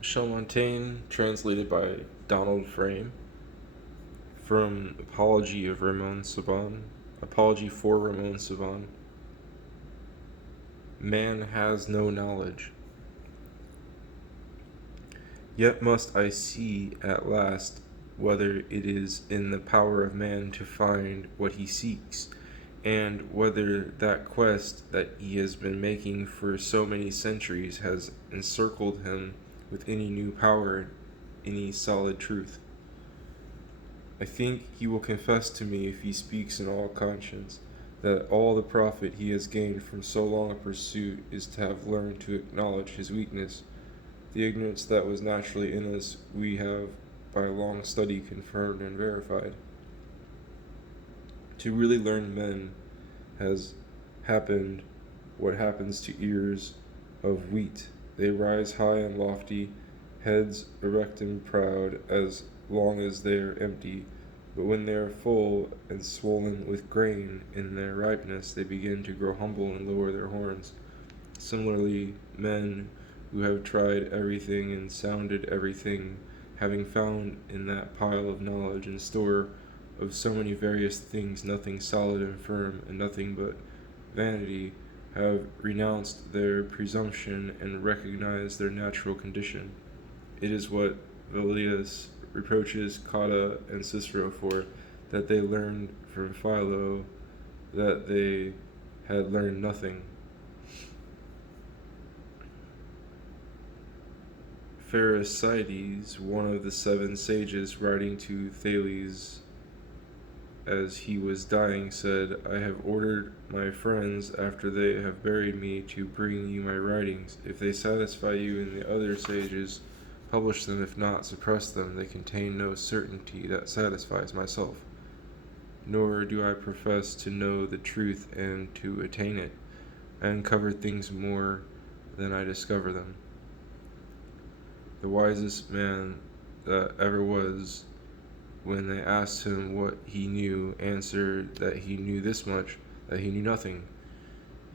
Michel Montaigne, translated by Donald Frame, from Apology for Ramon Saban. Man has no knowledge. Yet must I see at last whether it is in the power of man to find what he seeks, and whether that quest that he has been making for so many centuries has encircled him with any new power, any solid truth. I think he will confess to me, if he speaks in all conscience, that all the profit he has gained from so long a pursuit is to have learned to acknowledge his weakness. The ignorance that was naturally in us we have by long study confirmed and verified. To really learn men has happened what happens to ears of wheat. They rise high and lofty, heads erect and proud, as long as they are empty, but when they are full and swollen with grain in their ripeness, they begin to grow humble and lower their horns. Similarly, men who have tried everything and sounded everything, having found in that pile of knowledge and store of so many various things nothing solid and firm, and nothing but vanity, have renounced their presumption and recognized their natural condition. It is what Velleius reproaches Cotta and Cicero for, that they learned from Philo that they had learned nothing. Pherecydes, one of the 7 sages, writing to Thales as he was dying, said, I have ordered my friends, after they have buried me, to bring you my writings. If they satisfy you and the other sages, publish them. If not, suppress them. They contain no certainty that satisfies myself. Nor do I profess to know the truth and to attain it. I uncover things more than I discover them. The wisest man that ever was, when they asked him what he knew, answered that he knew this much, that he knew nothing.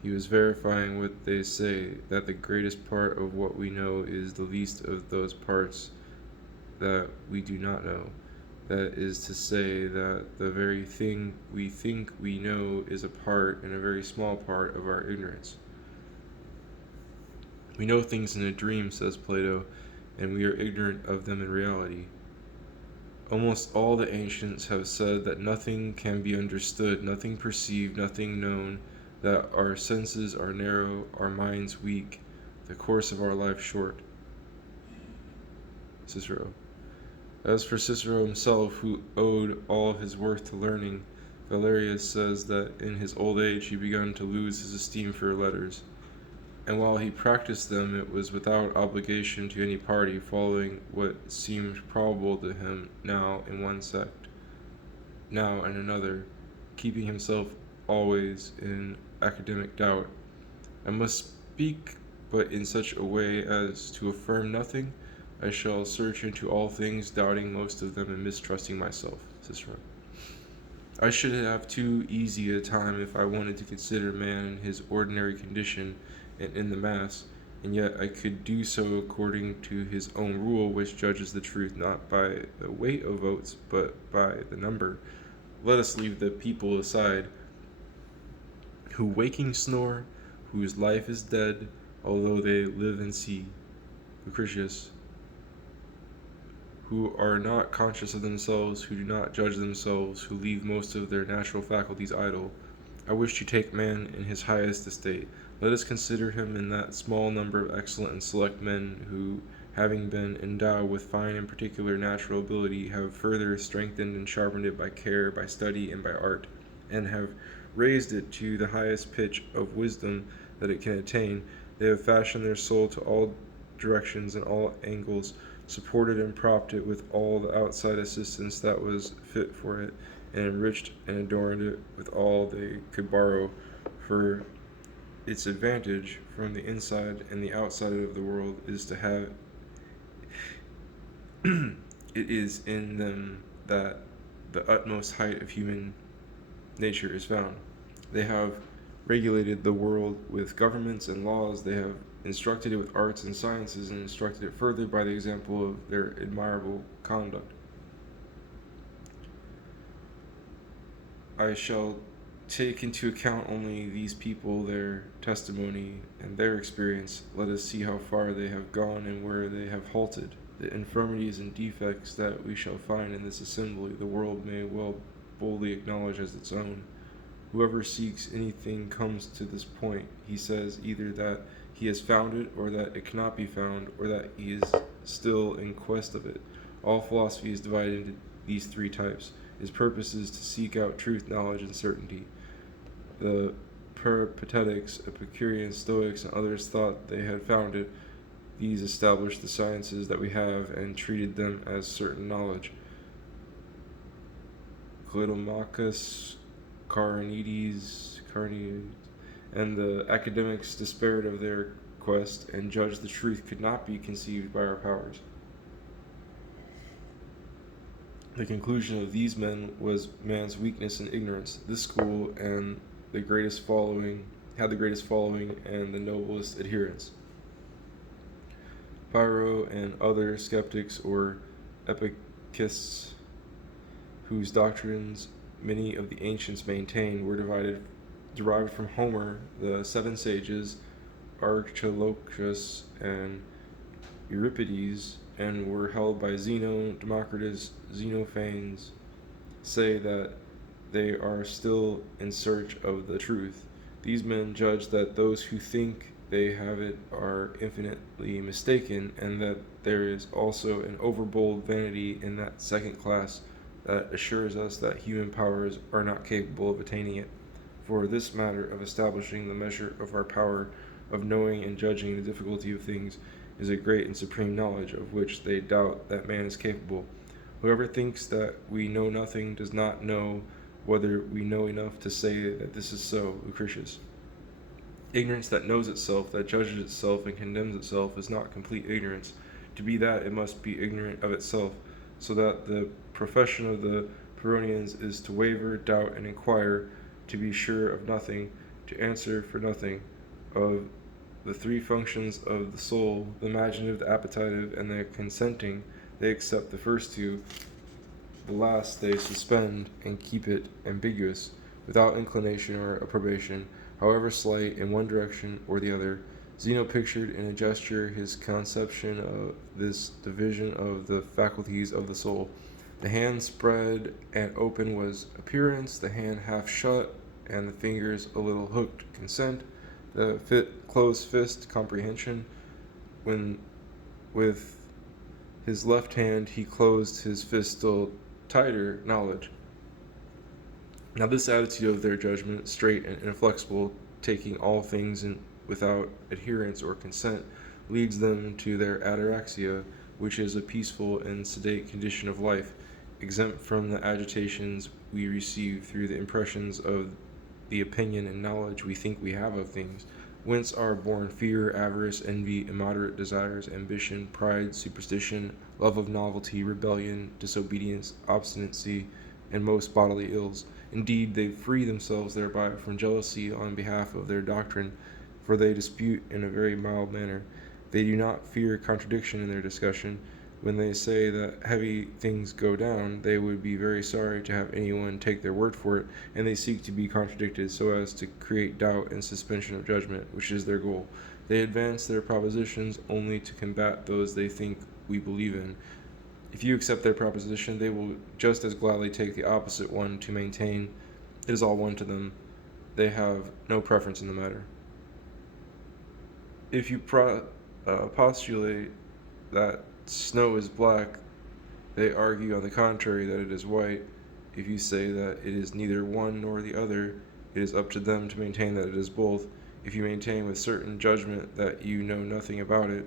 He was verifying what they say, that the greatest part of what we know is the least of those parts that we do not know. That is to say, that the very thing we think we know is a part, and a very small part, of our ignorance. We know things in a dream, says Plato, and we are ignorant of them in reality. Almost all the ancients have said that nothing can be understood, nothing perceived, nothing known, that our senses are narrow, our minds weak, the course of our life short. Cicero. As for Cicero himself, who owed all his worth to learning, Valerius says that in his old age he began to lose his esteem for letters, and while he practiced them it was without obligation to any party, following what seemed probable to him now in one sect, now in another, keeping himself always in academic doubt. I must speak but in such a way as to affirm nothing. I shall search into all things, doubting most of them and mistrusting myself. Cicero. I should have too easy a time if I wanted to consider man in his ordinary condition and in the mass, and yet I could do so according to his own rule, which judges the truth not by the weight of votes, but by the number. Let us leave the people aside, who waking snore, whose life is dead, although they live and see. Lucretius. Who are not conscious of themselves, who do not judge themselves, who leave most of their natural faculties idle. I wish to take man in his highest estate. Let us consider him in that small number of excellent and select men who, having been endowed with fine and particular natural ability, have further strengthened and sharpened it by care, by study, and by art, and have raised it to the highest pitch of wisdom that it can attain. They have fashioned their soul to all directions and all angles, supported and propped it with all the outside assistance that was fit for it, and enriched and adorned it with all they could borrow for its advantage from the inside and the outside of the world is to have it is in them that the utmost height of human nature is found. They have regulated the world with governments and laws. They have instructed it with arts and sciences, and instructed it further by the example of their admirable conduct. I shall take into account only these people, their testimony, and their experience. Let us see how far they have gone and where they have halted. The infirmities and defects that we shall find in this assembly, the world may well boldly acknowledge as its own. Whoever seeks anything comes to this point. He says either that he has found it, or that it cannot be found, or that he is still in quest of it. All philosophy is divided into these three types. Its purpose is to seek out truth, knowledge, and certainty. The Peripatetics, Epicureans, Stoics, and others thought they had found it. These established the sciences that we have and treated them as certain knowledge. Clitomachus, Carneades, and the academics despaired of their quest and judged the truth could not be conceived by our powers. The conclusion of these men was man's weakness and ignorance. This school and the greatest following had the greatest following and the noblest adherents. Pyrrho and other skeptics or epicists, whose doctrines many of the ancients maintained, were derived from Homer, the seven sages, Archilochus, and Euripides, and were held by Zeno, Democritus, Xenophanes, say that they are still in search of the truth. These men judge that those who think they have it are infinitely mistaken, and that there is also an overbold vanity in that second class that assures us that human powers are not capable of attaining it. For this matter of establishing the measure of our power of knowing and judging the difficulty of things is a great and supreme knowledge, of which they doubt that man is capable. Whoever thinks that we know nothing does not know whether we know enough to say that this is so. Lucretius. Ignorance that knows itself, that judges itself and condemns itself, is not complete ignorance. To be that, it must be ignorant of itself, so that the profession of the Pyrrhonians is to waver, doubt, and inquire, to be sure of nothing, to answer for nothing. Of the three functions of the soul, the imaginative, the appetitive, and the consenting, they accept the first two. The last they suspend and keep it ambiguous, without inclination or approbation, however slight, in one direction or the other. Zeno pictured in a gesture his conception of this division of the faculties of the soul. The hand spread and open was appearance, the hand half shut, and the fingers a little hooked, consent, the closed fist, comprehension. When with his left hand he closed his fist still tighter, knowledge. Now this attitude of their judgment, straight and inflexible, taking all things in without adherence or consent, leads them to their ataraxia, which is a peaceful and sedate condition of life, exempt from the agitations we receive through the impressions of the opinion and knowledge we think we have of things, whence are born fear, avarice, envy, immoderate desires, ambition, pride, superstition, love of novelty, rebellion, disobedience, obstinacy, and most bodily ills. Indeed, they free themselves thereby from jealousy on behalf of their doctrine, for they dispute in a very mild manner. They do not fear contradiction in their discussion. When they say that heavy things go down, they would be very sorry to have anyone take their word for it, and they seek to be contradicted so as to create doubt and suspension of judgment, which is their goal. They advance their propositions only to combat those they think we believe in. If you accept their proposition, they will just as gladly take the opposite one to maintain it is all one to them. They have no preference in the matter. If you postulate that snow is black, they argue on the contrary that it is white. If you say that it is neither one nor the other, it is up to them to maintain that it is both. If you maintain with certain judgment that you know nothing about it,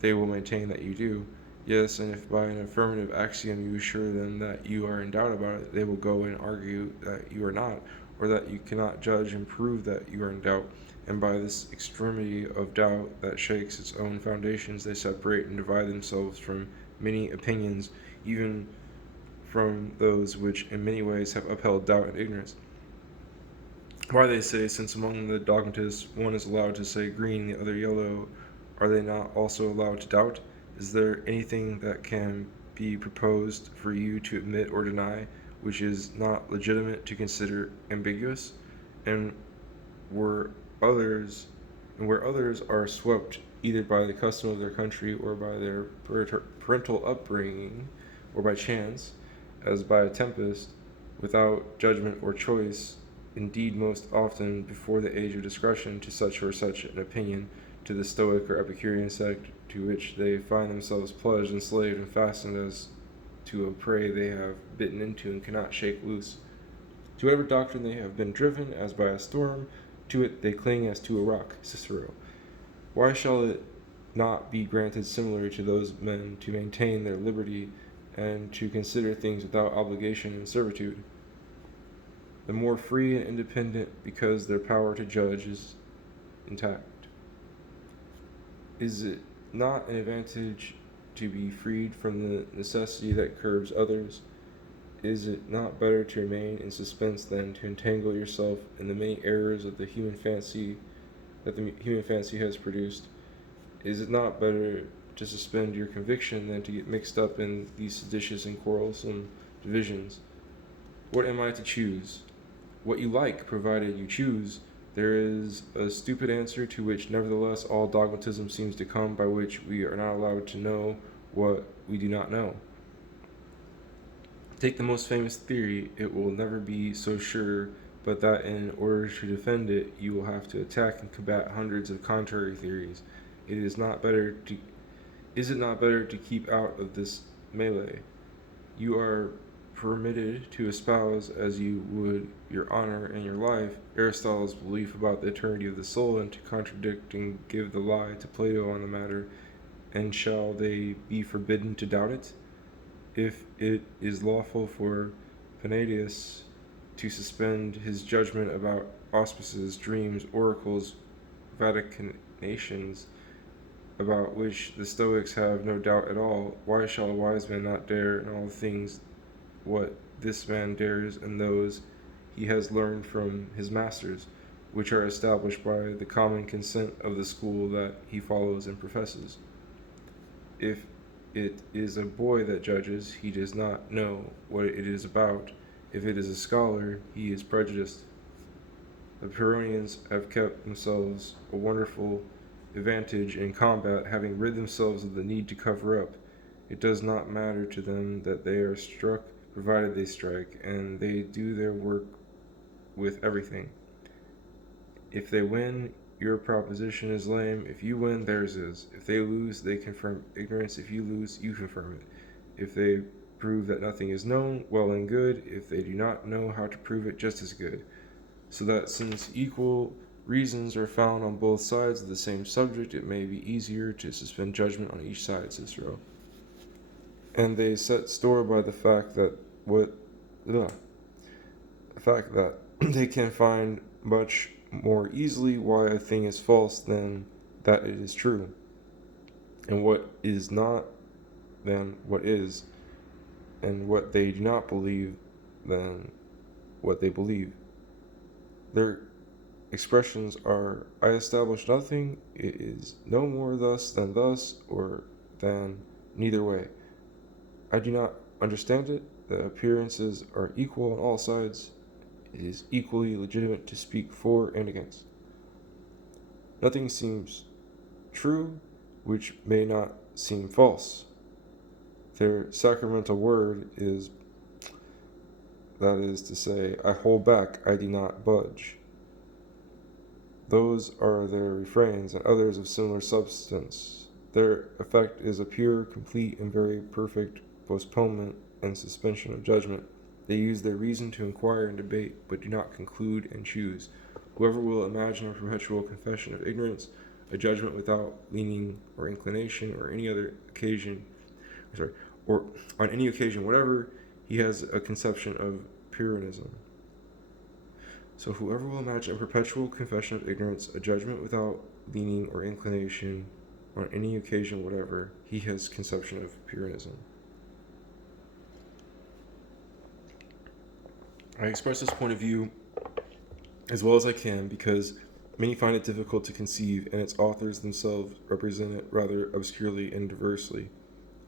they will maintain that you do. Yes, and if by an affirmative axiom you assure them that you are in doubt about it, they will go and argue that you are not, or that you cannot judge and prove that you are in doubt. And by this extremity of doubt that shakes its own foundations, they separate and divide themselves from many opinions, even from those which in many ways have upheld doubt and ignorance. Why, they say, since among the dogmatists one is allowed to say green, the other yellow, Are they not also allowed to doubt? Is there anything that can be proposed for you to admit or deny which is not legitimate to consider ambiguous? And were others where others are swept either by the custom of their country or by their parental upbringing or by chance, as by a tempest, without judgment or choice, indeed most often before the age of discretion, to such or such an opinion, to the Stoic or Epicurean sect to which they find themselves pledged, enslaved, and fastened as to a prey they have bitten into and cannot shake loose. To whatever doctrine they have been driven, as by a storm, to it they cling as to a rock. Cicero. Why shall it not be granted similarly to those men to maintain their liberty and to consider things without obligation and servitude? The more free and independent because their power to judge is intact. Is it not an advantage to be freed from the necessity that curbs others? Is it not better to remain in suspense than to entangle yourself in the many errors of the human fancy that the human fancy has produced? Is it not better to suspend your conviction than to get mixed up in these seditious and quarrelsome divisions? What am I to choose? What you like, provided you choose. There is a stupid answer to which nevertheless all dogmatism seems to come, by which we are not allowed to know what we do not know. Take the most famous theory, it will never be so sure but that in order to defend it you will have to attack and combat hundreds of contrary theories. Is it not better to keep out of this melee? You are permitted to espouse as you would your honor and your life Aristotle's belief about the eternity of the soul, and to contradict and give the lie to Plato on the matter, and shall they be forbidden to doubt it? If it is lawful for Palladius to suspend his judgment about auspices, dreams, oracles, vaticinations, about which the Stoics have no doubt at all, why shall a wise man not dare in all things what this man dares in those he has learned from his masters, which are established by the common consent of the school that he follows and professes? If it is a boy that judges, he does not know what it is about. If it is a scholar, he is prejudiced. The Pyrrhonians have kept themselves a wonderful advantage in combat, having rid themselves of the need to cover up. It does not matter to them that they are struck, provided they strike, and they do their work with everything. If they win, your proposition is lame. If you win, theirs is. If they lose, they confirm ignorance. If you lose, you confirm it. If they prove that nothing is known, well and good. If they do not know how to prove it, just as good. So that since equal reasons are found on both sides of the same subject, it may be easier to suspend judgment on each side, Cicero. And they set store by the fact that they can find much more easily why a thing is false than that it is true, and what is not than what is, and what they do not believe than what they believe. Their expressions are, I establish nothing, it is no more thus than thus, or than neither way. I do not understand it, the appearances are equal on all sides, it is equally legitimate to speak for and against. Nothing seems true which may not seem false. Their sacramental word is, that is to say, I hold back, I do not budge. Those are their refrains, and others of similar substance. Their effect is a pure, complete, and very perfect postponement and suspension of judgment. They use their reason to inquire and debate, but do not conclude and choose. Whoever will imagine a perpetual confession of ignorance, a judgment without leaning or inclination, or on any occasion whatever, he has a conception of Pyrrhonism. So whoever will imagine a perpetual confession of ignorance, a judgment without leaning or inclination, on any occasion whatever, he has conception of Pyrrhonism. I express this point of view as well as I can because Many find it difficult to conceive, and its authors themselves represent it rather obscurely and diversely.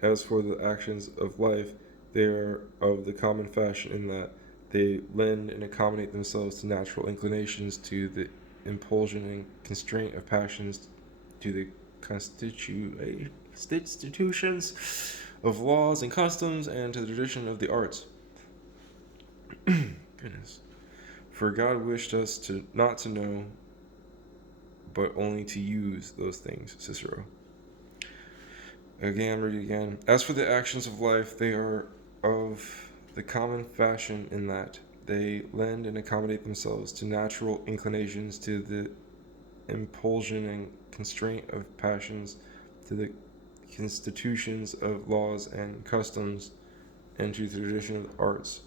As for the actions of life, they are of the common fashion in that they lend and accommodate themselves to natural inclinations, to the impulsion and constraint of passions, to the constitutions of laws and customs, and to the tradition of the arts. Goodness. For God wished us to not to know, but only to use those things, Cicero. Again, read it again. As for the actions of life, they are of the common fashion in that they lend and accommodate themselves to natural inclinations, to the impulsion and constraint of passions, to the constitutions of laws and customs, and to the tradition of the arts.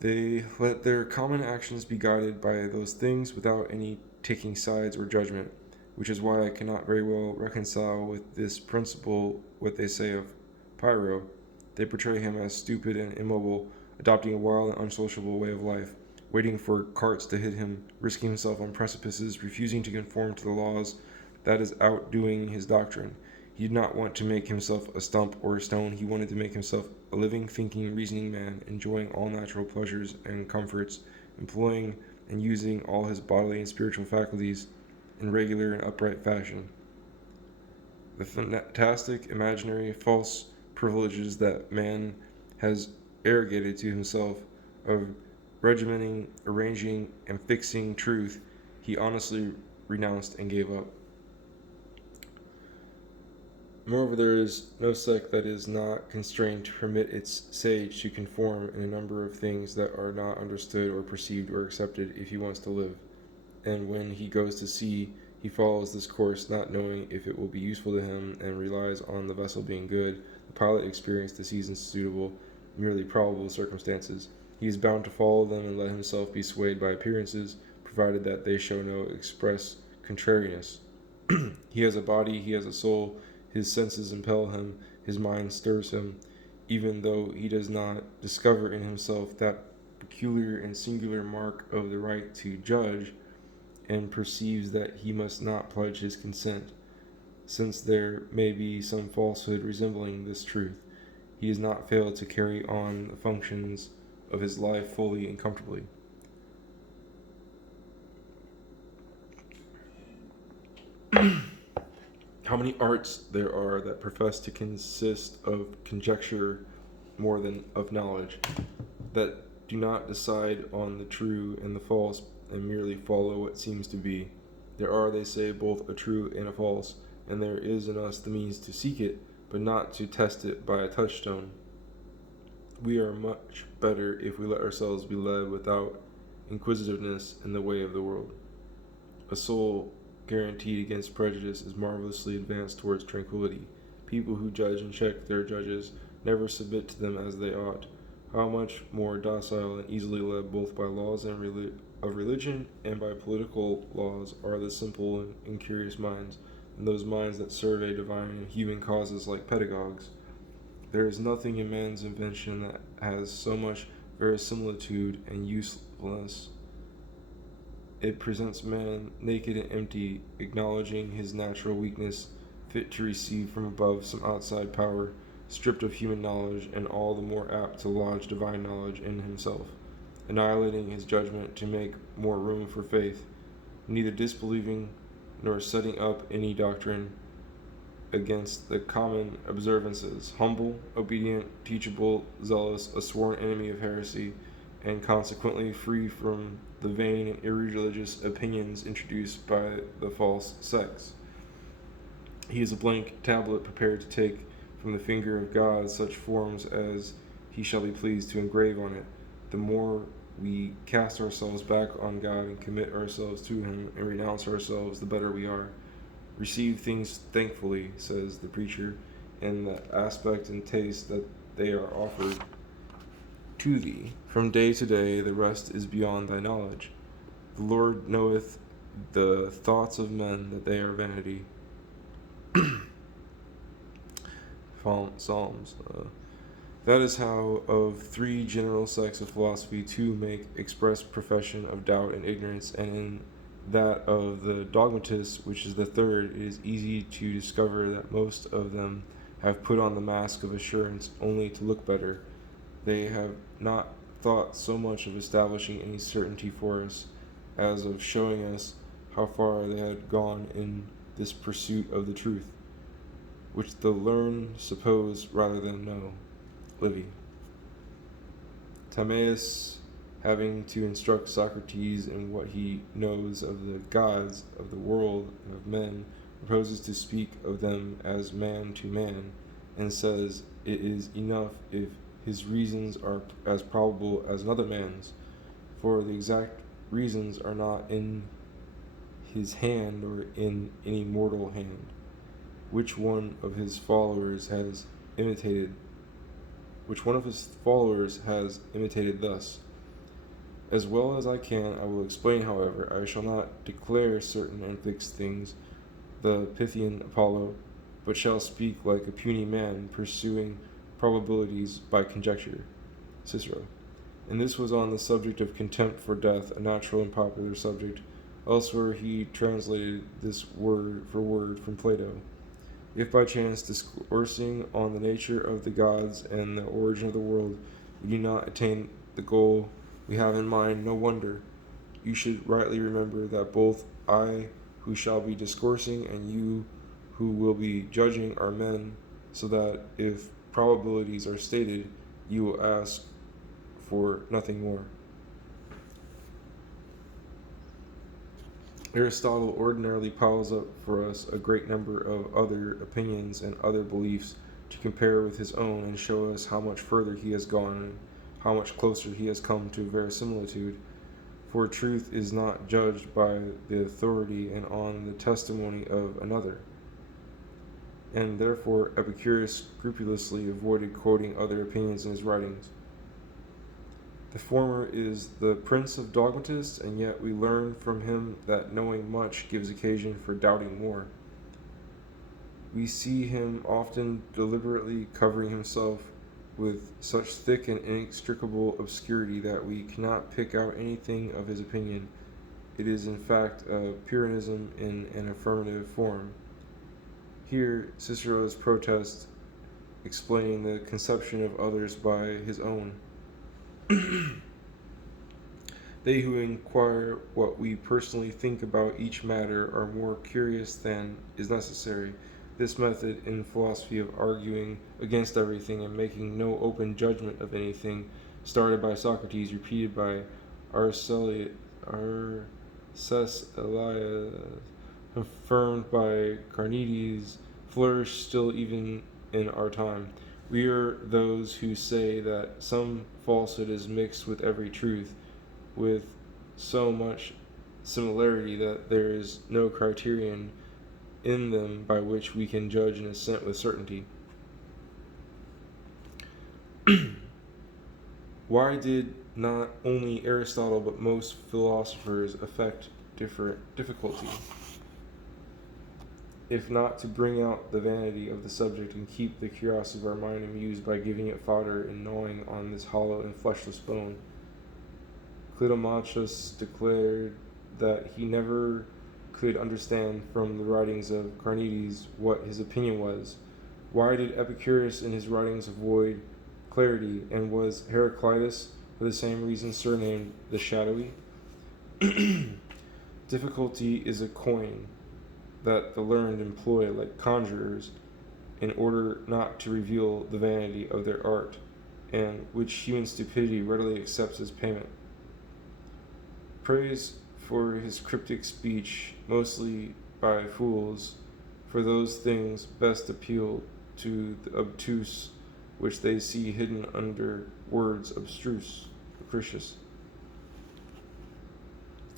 They let their common actions be guided by those things without any taking sides or judgment, which is why I cannot very well reconcile with this principle what they say of Pyrrho. They portray him as stupid and immobile, adopting a wild and unsociable way of life, waiting for carts to hit him, risking himself on precipices, refusing to conform to the laws. That is outdoing his doctrine. He did not want to make himself a stump or a stone. He wanted to make himself a living, thinking, reasoning man, enjoying all natural pleasures and comforts, employing and using all his bodily and spiritual faculties in regular and upright fashion. The fantastic, imaginary, false privileges that man has arrogated to himself of regimenting, arranging, and fixing truth, he honestly renounced and gave up. Moreover, there is no sect that is not constrained to permit its sage to conform in a number of things that are not understood or perceived or accepted if he wants to live. And when he goes to sea, he follows this course, not knowing if it will be useful to him, and relies on the vessel being good, the pilot experience, the seasons suitable, merely probable circumstances. He is bound to follow them and let himself be swayed by appearances, provided that they show no express contrariness. He has a body, he has a soul, his senses impel him, his mind stirs him, even though he does not discover in himself that peculiar and singular mark of the right to judge, and perceives that he must not pledge his consent, since there may be some falsehood resembling this truth. He has not failed to carry on the functions of his life fully and comfortably. How many arts there are that profess to consist of conjecture more than of knowledge, that do not decide on the true and the false, and merely follow what seems to be. There are, they say, both a true and a false, and there is in us the means to seek it, but not to test it by a touchstone. We are much better if we let ourselves be led without inquisitiveness in the way of the world. A soul guaranteed against prejudice is marvelously advanced towards tranquility. People who judge and check their judges never submit to them as they ought. How much more docile and easily led both by laws and of religion and by political laws are the simple and incurious minds, and those minds that survey divine and human causes like pedagogues. There is nothing in man's invention that has so much verisimilitude and usefulness. It presents man naked and empty, acknowledging his natural weakness, fit to receive from above some outside power, stripped of human knowledge, and all the more apt to lodge divine knowledge in himself, annihilating his judgment to make more room for faith, neither disbelieving nor setting up any doctrine against the common observances, humble, obedient, teachable, zealous, a sworn enemy of heresy, and consequently free from the vain and irreligious opinions introduced by the false sects. He is a blank tablet prepared to take from the finger of God such forms as he shall be pleased to engrave on it. The more we cast ourselves back on God and commit ourselves to him and renounce ourselves, the better we are. Receive things thankfully, says the preacher, in the aspect and taste that they are offered to thee. From day to day the rest is beyond thy knowledge. The Lord knoweth the thoughts of men, that they are vanity. Psalms. That is how of three general sects of philosophy two make express profession of doubt and ignorance, and in that of the dogmatists, which is the third, it is easy to discover that most of them have put on the mask of assurance only to look better. They have not thought so much of establishing any certainty for us as of showing us how far they had gone in this pursuit of the truth, which the learned suppose rather than know. Livy. Timaeus, having to instruct Socrates in what he knows of the gods, of the world, and of men, proposes to speak of them as man to man, and says it is enough if his reasons are as probable as another man's, for the exact reasons are not in his hand or in any mortal hand. Which one of his followers has imitated thus? As well as I can, I will explain, however. I shall not declare certain and fixed things, the Pythian Apollo, but shall speak like a puny man, pursuing probabilities by conjecture. Cicero. And this was on the subject of contempt for death, a natural and popular subject. Elsewhere he translated this word for word from Plato. If by chance discoursing on the nature of the gods and the origin of the world, we do not attain the goal we have in mind, no wonder. You should rightly remember that both I, who shall be discoursing, and you, who will be judging, are men, so that if probabilities are stated, you will ask for nothing more. Aristotle ordinarily piles up for us a great number of other opinions and other beliefs to compare with his own and show us how much further he has gone and how much closer he has come to verisimilitude. For truth is not judged by the authority and on the testimony of another. And therefore Epicurus scrupulously avoided quoting other opinions in his writings. The former is the prince of dogmatists, and yet we learn from him that knowing much gives occasion for doubting more. We see him often deliberately covering himself with such thick and inextricable obscurity that we cannot pick out anything of his opinion. It is in fact a Pyrrhonism in an affirmative form. Here Cicero's protest, explaining the conception of others by his own. They who inquire what we personally think about each matter are more curious than is necessary. This method in philosophy of arguing against everything and making no open judgment of anything, started by Socrates, repeated by Arcesilaus, confirmed by Carneades, flourished still even in our time. We are those who say that some falsehood is mixed with every truth, with so much similarity that there is no criterion in them by which we can judge an assent with certainty. Why did not only Aristotle but most philosophers affect difficulty, if not to bring out the vanity of the subject and keep the curiosity of our mind amused by giving it fodder and gnawing on this hollow and fleshless bone? Clitomachus declared that he never could understand from the writings of Carneades what his opinion was. Why did Epicurus in his writings avoid clarity, and was Heraclitus for the same reason surnamed the Shadowy? Difficulty is a coin that the learned employ like conjurers in order not to reveal the vanity of their art, and which human stupidity readily accepts as payment. Praise for his cryptic speech, mostly by fools, for those things best appeal to the obtuse, which they see hidden under words abstruse, capricious.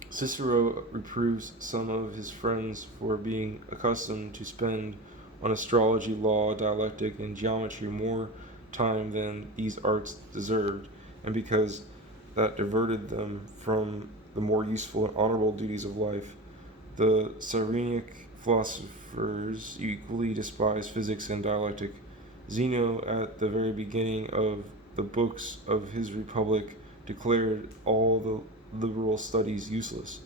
Cicero reproves some of his friends for being accustomed to spend on astrology, law, dialectic, and geometry more time than these arts deserved, and because that diverted them from the more useful and honorable duties of life. The Cyrenaic philosophers equally despise physics and dialectic. Zeno, at the very beginning of the books of his Republic, declared all the liberal studies useless.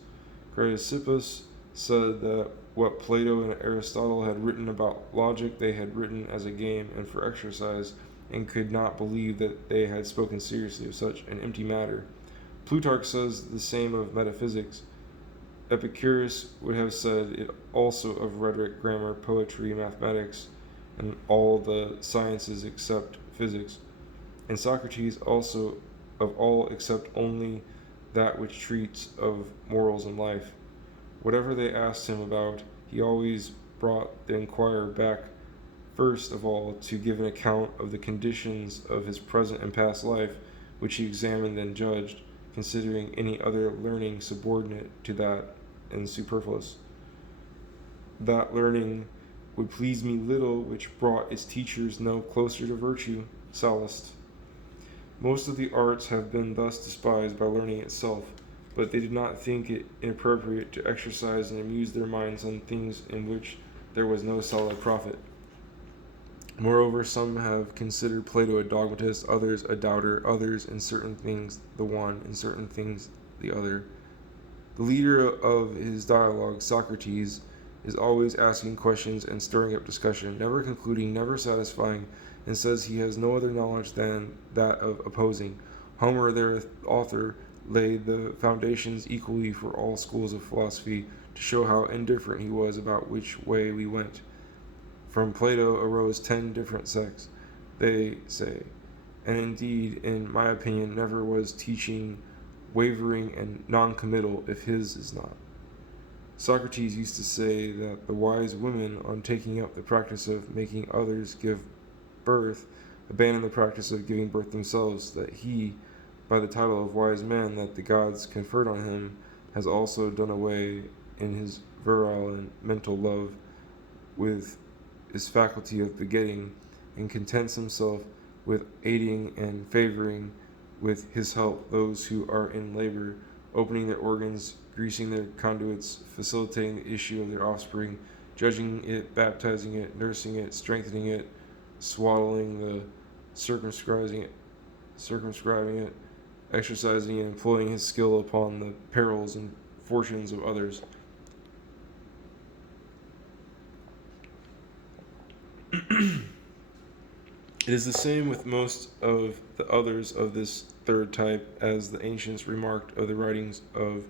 Chrysippus said that what Plato and Aristotle had written about logic they had written as a game and for exercise, and could not believe that they had spoken seriously of such an empty matter. Plutarch says the same of metaphysics. Epicurus would have said it also of rhetoric, grammar, poetry, mathematics, and all the sciences except physics. And Socrates also of all except only that which treats of morals and life. Whatever they asked him about, he always brought the inquirer back first of all to give an account of the conditions of his present and past life, which he examined and judged, considering any other learning subordinate to that and superfluous. That learning would please me little which brought its teachers no closer to virtue. Sallust. Most of the arts have been thus despised by learning itself, but they did not think it inappropriate to exercise and amuse their minds on things in which there was no solid profit. Moreover, some have considered Plato a dogmatist, others a doubter, others in certain things the one, in certain things the other. The leader of his dialogue, Socrates, is always asking questions and stirring up discussion, never concluding, never satisfying, and says he has no other knowledge than that of opposing. Homer, their author, laid the foundations equally for all schools of philosophy to show how indifferent he was about which way we went. From Plato arose 10 different sects, they say, and indeed, in my opinion, never was teaching wavering and non-committal if his is not. Socrates used to say that the wise women, on taking up the practice of making others give birth, abandon the practice of giving birth themselves, that he, by the title of wise man that the gods conferred on him, has also done away in his virile and mental love with his faculty of begetting, and contents himself with aiding and favoring with his help those who are in labor, opening their organs, greasing their conduits, facilitating the issue of their offspring, judging it, baptizing it, nursing it, strengthening it, swaddling the circumscribing it, exercising and employing his skill upon the perils and fortunes of others. It is the same with most of the others of this third type, as the ancients remarked of the writings of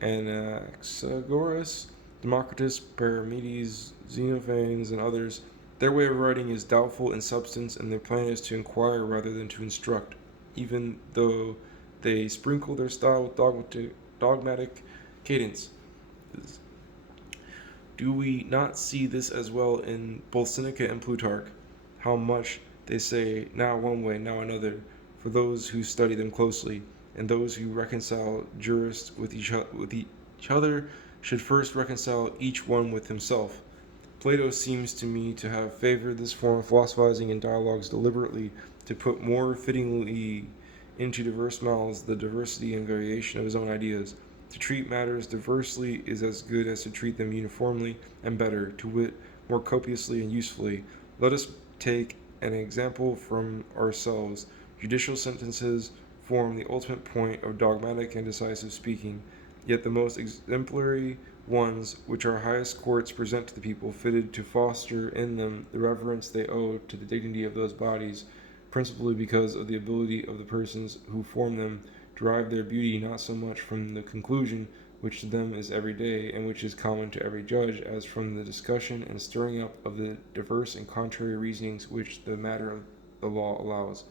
Anaxagoras, Democritus, Parmenides, Xenophanes, and others. Their way of writing is doubtful in substance, and their plan is to inquire rather than to instruct, even though they sprinkle their style with dogmatic cadence. Do we not see this as well in both Seneca and Plutarch? How much they say now one way, now another, for those who study them closely, and those who reconcile jurists with each other should first reconcile each one with himself. Plato seems to me to have favored this form of philosophizing in dialogues deliberately to put more fittingly into diverse mouths the diversity and variation of his own ideas. To treat matters diversely is as good as to treat them uniformly, and better, to wit, more copiously and usefully. Let us take an example from ourselves. Judicial sentences form the ultimate point of dogmatic and decisive speaking, yet the most exemplary ones which our highest courts present to the people, fitted to foster in them the reverence they owe to the dignity of those bodies, principally because of the ability of the persons who form them, derive their beauty not so much from the conclusion which to them is every day, and which is common to every judge, as from the discussion and stirring up of the diverse and contrary reasonings which the matter of the law allows.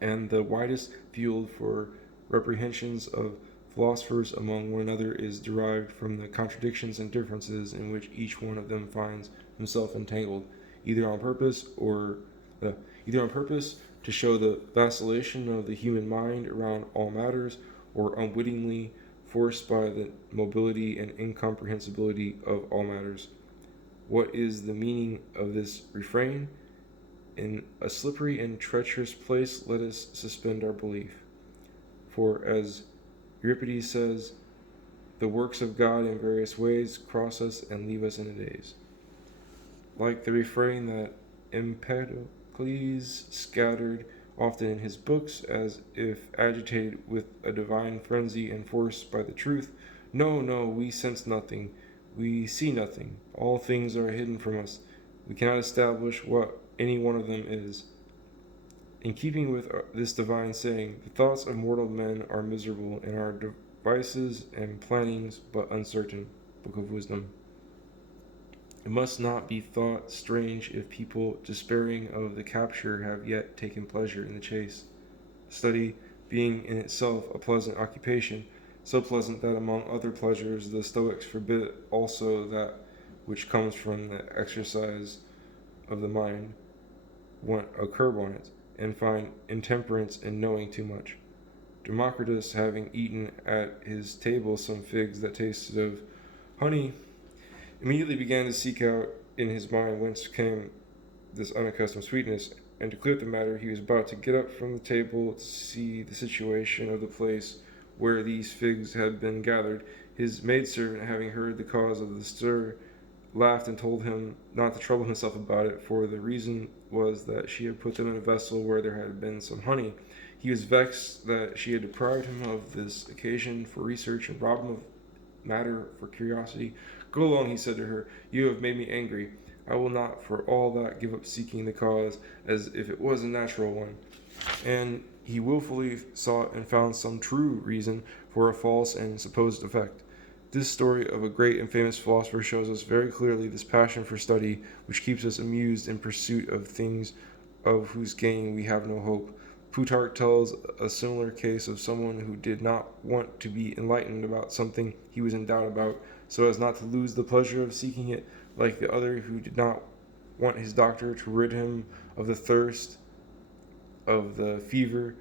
And the widest field for reprehensions of philosophers among one another is derived from the contradictions and differences in which each one of them finds himself entangled, either on purpose to show the vacillation of the human mind around all matters, or unwittingly forced by the mobility and incomprehensibility of all matters. What is the meaning of this refrain? In a slippery and treacherous place let us suspend our belief. For as Euripides says, the works of God in various ways cross us and leave us in a daze. Like the refrain that Empedocles scattered often in his books, as if agitated with a divine frenzy and forced by the truth, No, no, we sense nothing. We see nothing. All things are hidden from us. We cannot establish what any one of them is. In keeping with this divine saying, the thoughts of mortal men are miserable, and our devices and plannings but uncertain. Book of Wisdom. It must not be thought strange if people, despairing of the capture, have yet taken pleasure in the chase. Study being in itself a pleasant occupation, so pleasant that among other pleasures the Stoics forbid also that which comes from the exercise of the mind, want a curb on it, and find intemperance in knowing too much. Democritus, having eaten at his table some figs that tasted of honey, immediately began to seek out in his mind whence came this unaccustomed sweetness, and to clear up the matter, he was about to get up from the table to see the situation of the place where these figs had been gathered. His maidservant, having heard the cause of the stir, laughed and told him not to trouble himself about it, for the reason was that she had put them in a vessel where there had been some honey. He was vexed that she had deprived him of this occasion for research and robbed him of matter for curiosity. Go along, he said to her, you have made me angry. I will not for all that give up seeking the cause as if it was a natural one. And he wilfully sought and found some true reason for a false and supposed effect. This story of a great and famous philosopher shows us very clearly this passion for study which keeps us amused in pursuit of things of whose gain we have no hope. Plutarch tells a similar case of someone who did not want to be enlightened about something he was in doubt about, so as not to lose the pleasure of seeking it, like the other who did not want his doctor to rid him of the thirst, of the fever,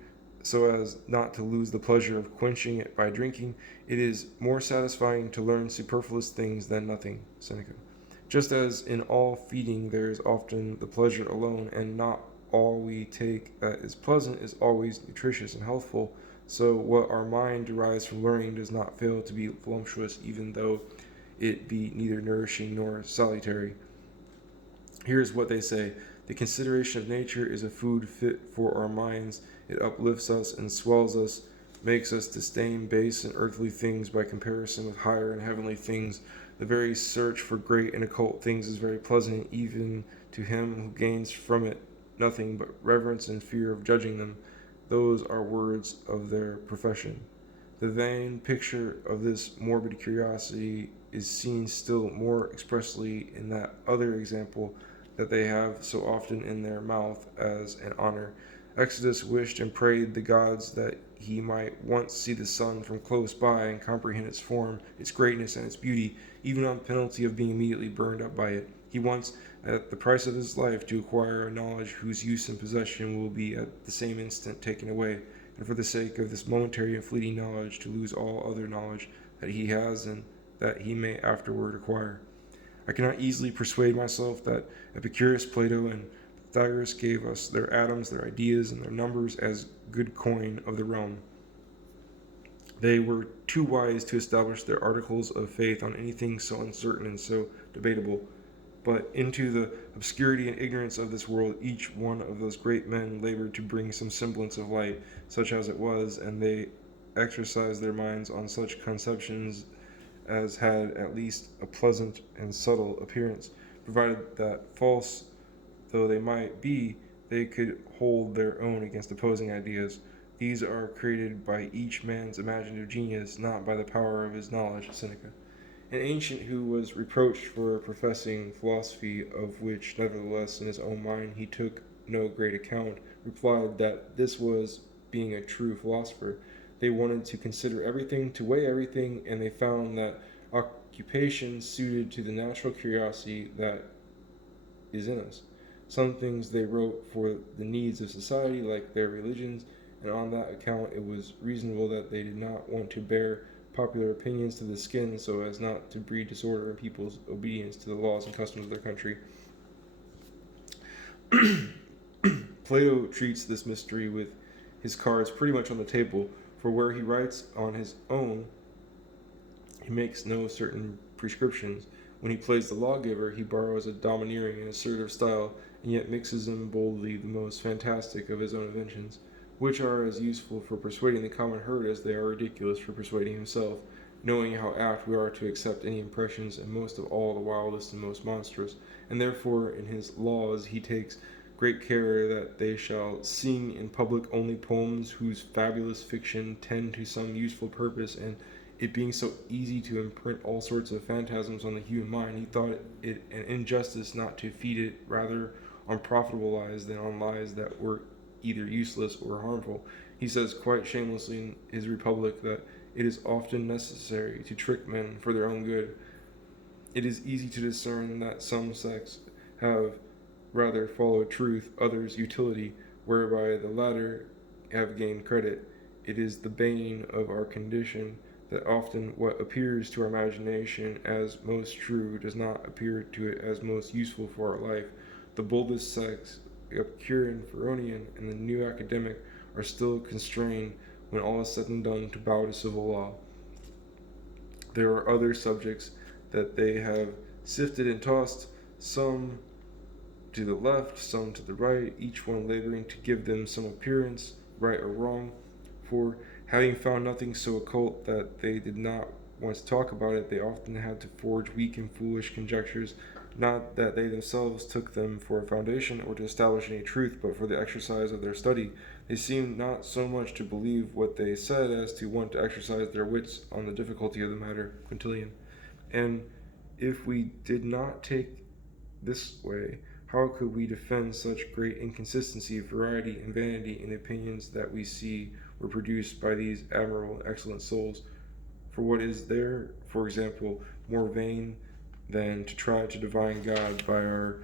so as not to lose the pleasure of quenching it by drinking. It is more satisfying to learn superfluous things than nothing. Seneca. Just as in all feeding there is often the pleasure alone, and not all we take that is pleasant is always nutritious and healthful, so what our mind derives from learning does not fail to be voluptuous, even though it be neither nourishing nor salutary. Here is what they say: the consideration of nature is a food fit for our minds. It uplifts us and swells us, makes us disdain base and earthly things by comparison with higher and heavenly things. The very search for great and occult things is very pleasant, even to him who gains from it nothing but reverence and fear of judging them. Those are words of their profession. The vain picture of this morbid curiosity is seen still more expressly in that other example that they have so often in their mouth as an honor. Exodus wished and prayed the gods that he might once see the sun from close by and comprehend its form, its greatness, and its beauty, even on penalty of being immediately burned up by it. He wants, at the price of his life, to acquire a knowledge whose use and possession will be at the same instant taken away, and for the sake of this momentary and fleeting knowledge to lose all other knowledge that he has and that he may afterward acquire. I cannot easily persuade myself that Epicurus, Plato, and Pythagoras gave us their atoms, their ideas, and their numbers as good coin of the realm. They were too wise to establish their articles of faith on anything so uncertain and so debatable. But into the obscurity and ignorance of this world each one of those great men labored to bring some semblance of light, such as it was, and they exercised their minds on such conceptions as had at least a pleasant and subtle appearance, provided that, false though they might be, they could hold their own against opposing ideas. These are created by each man's imaginative genius, not by the power of his knowledge. Seneca. An ancient who was reproached for professing philosophy, of which nevertheless in his own mind he took no great account, replied that this was being a true philosopher. They wanted to consider everything, to weigh everything, and they found that occupation suited to the natural curiosity that is in us. Some things they wrote for the needs of society, like their religions, and on that account it was reasonable that they did not want to bear popular opinions to the skin so as not to breed disorder in people's obedience to the laws and customs of their country. Plato treats this mystery with his cards pretty much on the table, for where he writes on his own, he makes no certain prescriptions. When he plays the lawgiver, he borrows a domineering and assertive style, and yet mixes in boldly the most fantastic of his own inventions, which are as useful for persuading the common herd as they are ridiculous for persuading himself. knowing how apt we are to accept any impressions, and most of all the wildest and most monstrous. And therefore, in his laws, he takes great care that they shall sing in public only poems whose fabulous fiction tend to some useful purpose, and it being so easy to imprint all sorts of phantasms on the human mind, he thought it an injustice not to feed it rather on profitable lies than on lies that were either useless or harmful. He says quite shamelessly in his Republic that it is often necessary to trick men for their own good. It is easy to discern that some sects have rather followed truth, others utility, whereby the latter have gained credit. It is the bane of our condition that often what appears to our imagination as most true does not appear to it as most useful for our life. The boldest sects, the Epicurean, Pyrrhonian, and the new academic, are still constrained, when all is said and done, to bow to civil law. There are other subjects that they have sifted and tossed, some to the left, some to the right, each one laboring to give them some appearance, right or wrong. For having found nothing so occult that they did not want to talk about it, they often had to forge weak and foolish conjectures, not that they themselves took them for a foundation or to establish any truth, but for the exercise of their study. They seemed not so much to believe what they said as to want to exercise their wits on the difficulty of the matter. Quintilian. And if we did not take this way, how could we defend such great inconsistency, variety, and vanity in the opinions that we see were produced by these admirable, excellent souls? For what is there, for example, more vain than to try to divine God by our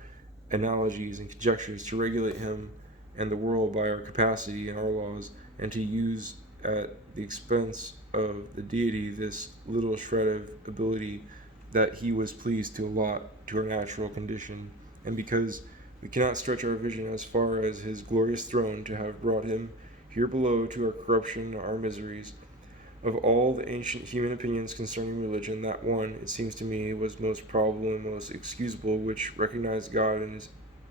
analogies and conjectures, to regulate him and the world by our capacity and our laws, and to use at the expense of the deity this little shred of ability that he was pleased to allot to our natural condition? And because we cannot stretch our vision as far as his glorious throne to have brought him here below to our corruption, our miseries, of all the ancient human opinions concerning religion, that one, it seems to me, was most probable and most excusable, which recognized God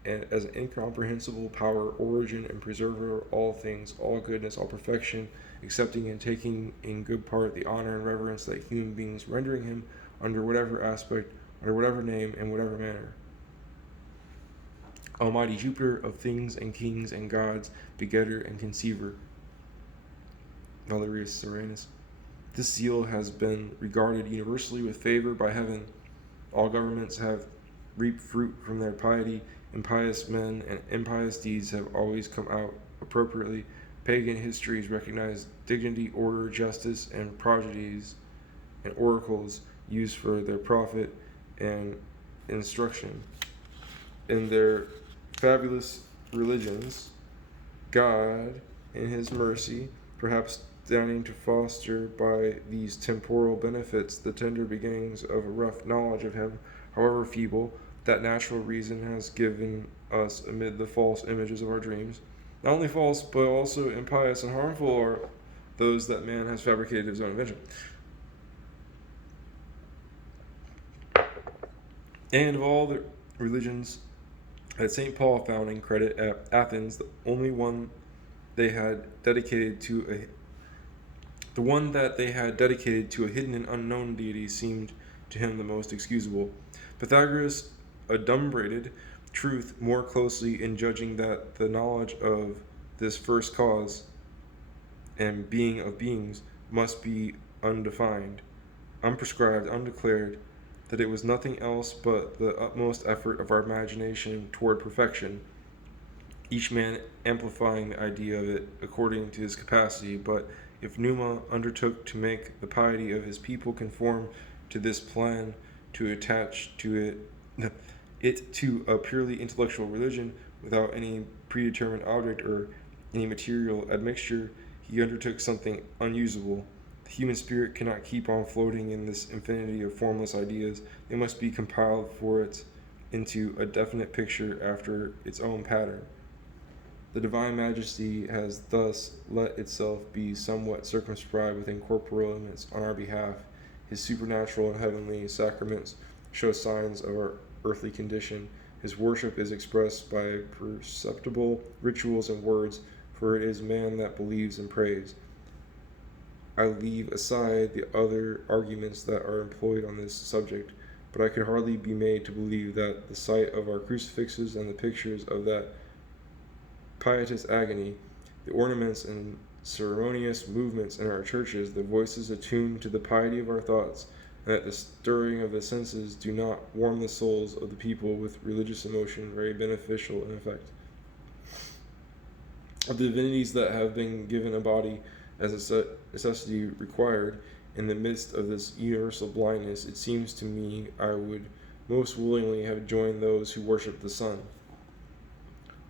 as an incomprehensible power, origin, and preserver of all things, all goodness, all perfection, accepting and taking in good part the honor and reverence that human beings rendering him under whatever aspect, under whatever name, and whatever manner. Almighty Jupiter of things and kings and gods, begetter and conceiver. Valerius Soranus. This zeal has been regarded universally with favor by heaven. All governments have reaped fruit from their piety. Impious men and impious deeds have always come out appropriately. Pagan histories recognize dignity, order, justice, and prodigies and oracles used for their profit and instruction. In their fabulous religions, God, in his mercy, perhaps deigning to foster by these temporal benefits the tender beginnings of a rough knowledge of him, however feeble, that natural reason has given us amid the false images of our dreams. Not only false, but also impious and harmful are those that man has fabricated his own invention. And of all the religions that St. Paul found in credit at Athens, the one that they had dedicated to a hidden and unknown deity seemed to him the most excusable. Pythagoras adumbrated truth more closely in judging that the knowledge of this first cause and being of beings must be undefined, unprescribed, undeclared, that it was nothing else but the utmost effort of our imagination toward perfection, each man amplifying the idea of it according to his capacity. But if Numa undertook to make the piety of his people conform to this plan, to attach to it to a purely intellectual religion without any predetermined object or any material admixture, he undertook something unusable. The human spirit cannot keep on floating in this infinity of formless ideas. They must be compiled for it into a definite picture after its own pattern. The divine majesty has thus let itself be somewhat circumscribed within corporeal limits on our behalf. His supernatural and heavenly sacraments show signs of our earthly condition. His worship is expressed by perceptible rituals and words, for it is man that believes and prays. I leave aside the other arguments that are employed on this subject, but I could hardly be made to believe that the sight of our crucifixes and the pictures of that pietous agony, the ornaments and ceremonious movements in our churches, the voices attuned to the piety of our thoughts, and that the stirring of the senses do not warm the souls of the people with religious emotion very beneficial in effect. Of the divinities that have been given a body as a necessity required, in the midst of this universal blindness, it seems to me I would most willingly have joined those who worship the sun.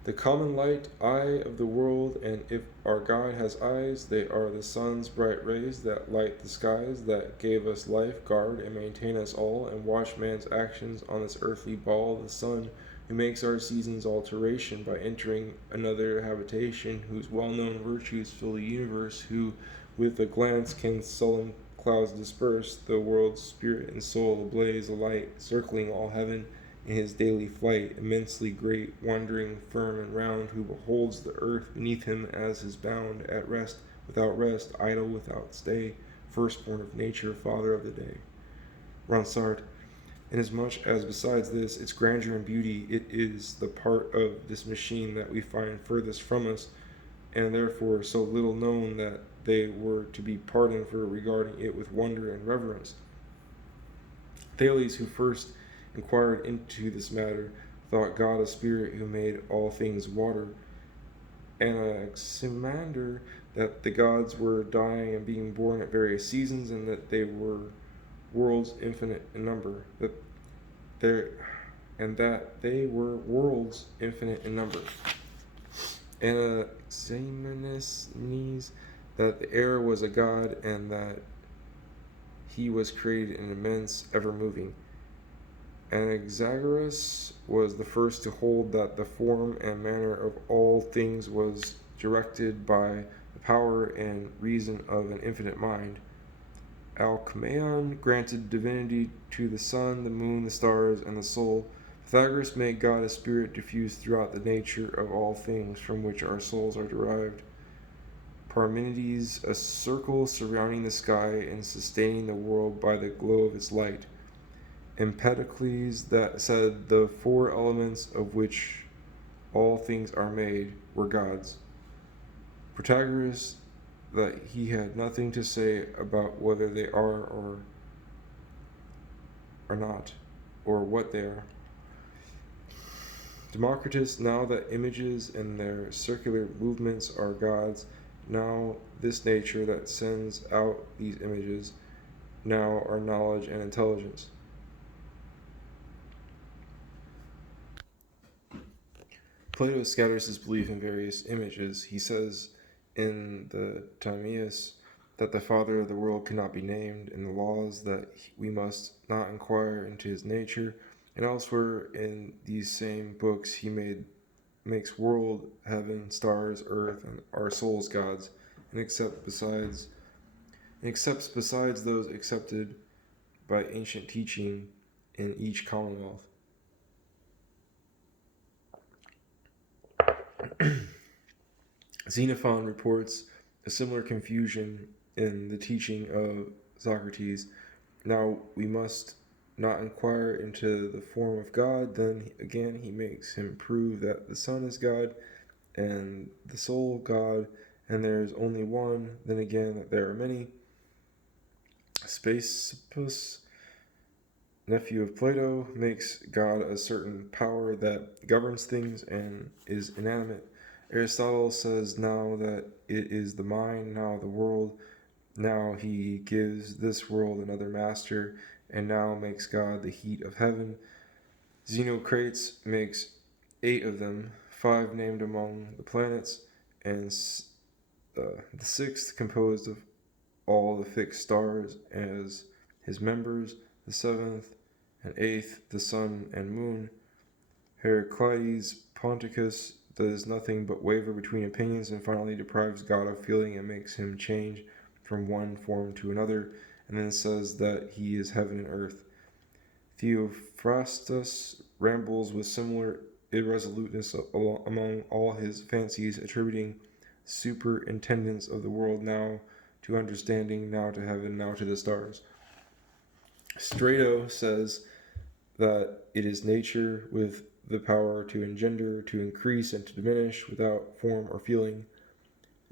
The common light, eye of the world, and if our God has eyes, they are the sun's bright rays that light the skies, that gave us life, guard, and maintain us all, and watch man's actions on this earthly ball, the sun, who makes our seasons alteration by entering another habitation, whose well-known virtues fill the universe, who with a glance can sullen clouds disperse, the world's spirit and soul ablaze alight, circling all heaven in his daily flight, immensely great, wandering firm and round, who beholds the earth beneath him as his bound, at rest without rest, idle without stay, firstborn of nature, father of the day. Ronsard. Inasmuch as besides this, its grandeur and beauty, it is the part of this machine that we find furthest from us, and therefore so little known that they were to be pardoned for regarding it with wonder and reverence. Thales, who first inquired into this matter, thought God a spirit who made all things water. Anaximander, that the gods were dying and being born at various seasons, and that they were worlds infinite in number. That they were worlds infinite in number. Anaximenes, that the air was a god, and that he was created and immense, ever moving. Anaxagoras was the first to hold that the form and manner of all things was directed by the power and reason of an infinite mind. Alcmaeon granted divinity to the sun, the moon, the stars, and the soul. Pythagoras made God a spirit diffused throughout the nature of all things from which our souls are derived. Parmenides, a circle surrounding the sky and sustaining the world by the glow of its light. Empedocles, that said the four elements of which all things are made were gods. Protagoras, that he had nothing to say about whether they are or are not, or what they are. Democritus, now that images and their circular movements are gods, now this nature that sends out these images, now are knowledge and intelligence. Plato scatters his belief in various images. He says in the Timaeus that the Father of the world cannot be named, in the laws that we must not inquire into his nature, and elsewhere in these same books he makes world, heaven, stars, earth, and our souls gods, and accepts besides those accepted by ancient teaching in each commonwealth. Xenophon reports a similar confusion in the teaching of Socrates. Now we must not inquire into the form of God. Then again he makes him prove that the Son is God and the soul God, and there is only one. Then again that there are many. Speusippus, nephew of Plato, makes God a certain power that governs things and is inanimate. Aristotle says now that it is the mind, now the world, now he gives this world another master, and now makes God the heat of heaven. Xenocrates makes 8 of them, 5 named among the planets, and the 6th composed of all the fixed stars as his members, the 7th and 8th the sun and moon. Heraclides Ponticus does nothing but waver between opinions, and finally deprives God of feeling and makes him change from one form to another, and then says that he is heaven and earth. Theophrastus rambles with similar irresoluteness among all his fancies, attributing superintendence of the world now to understanding, now to heaven, now to the stars. Strato says that it is nature with the power to engender, to increase, and to diminish without form or feeling.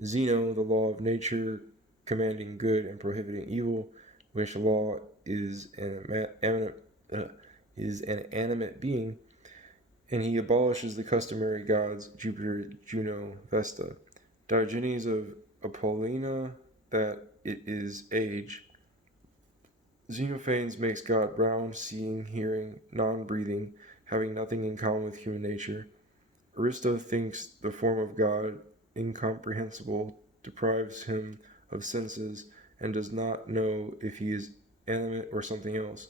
Zeno, the law of nature commanding good and prohibiting evil, which law is an animate being, and he abolishes the customary gods Jupiter, Juno, Vesta. Diogenes of Apollina, that it is age. Xenophanes makes God round, seeing, hearing, non-breathing, having nothing in common with human nature. Aristo thinks the form of God incomprehensible, deprives him of senses, and does not know if he is animate or something else.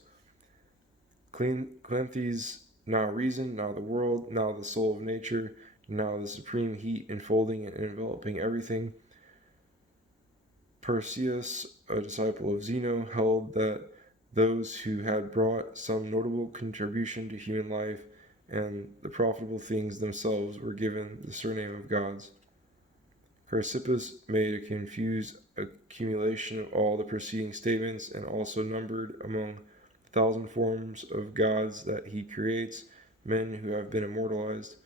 Cleanthes, now reason, now the world, now the soul of nature, now the supreme heat enfolding and enveloping everything. Perseus, a disciple of Zeno, held that those who had brought some notable contribution to human life and the profitable things themselves were given the surname of gods. Chrysippus made a confused accumulation of all the preceding statements, and also numbered among the 1,000 forms of gods that he creates men who have been immortalized.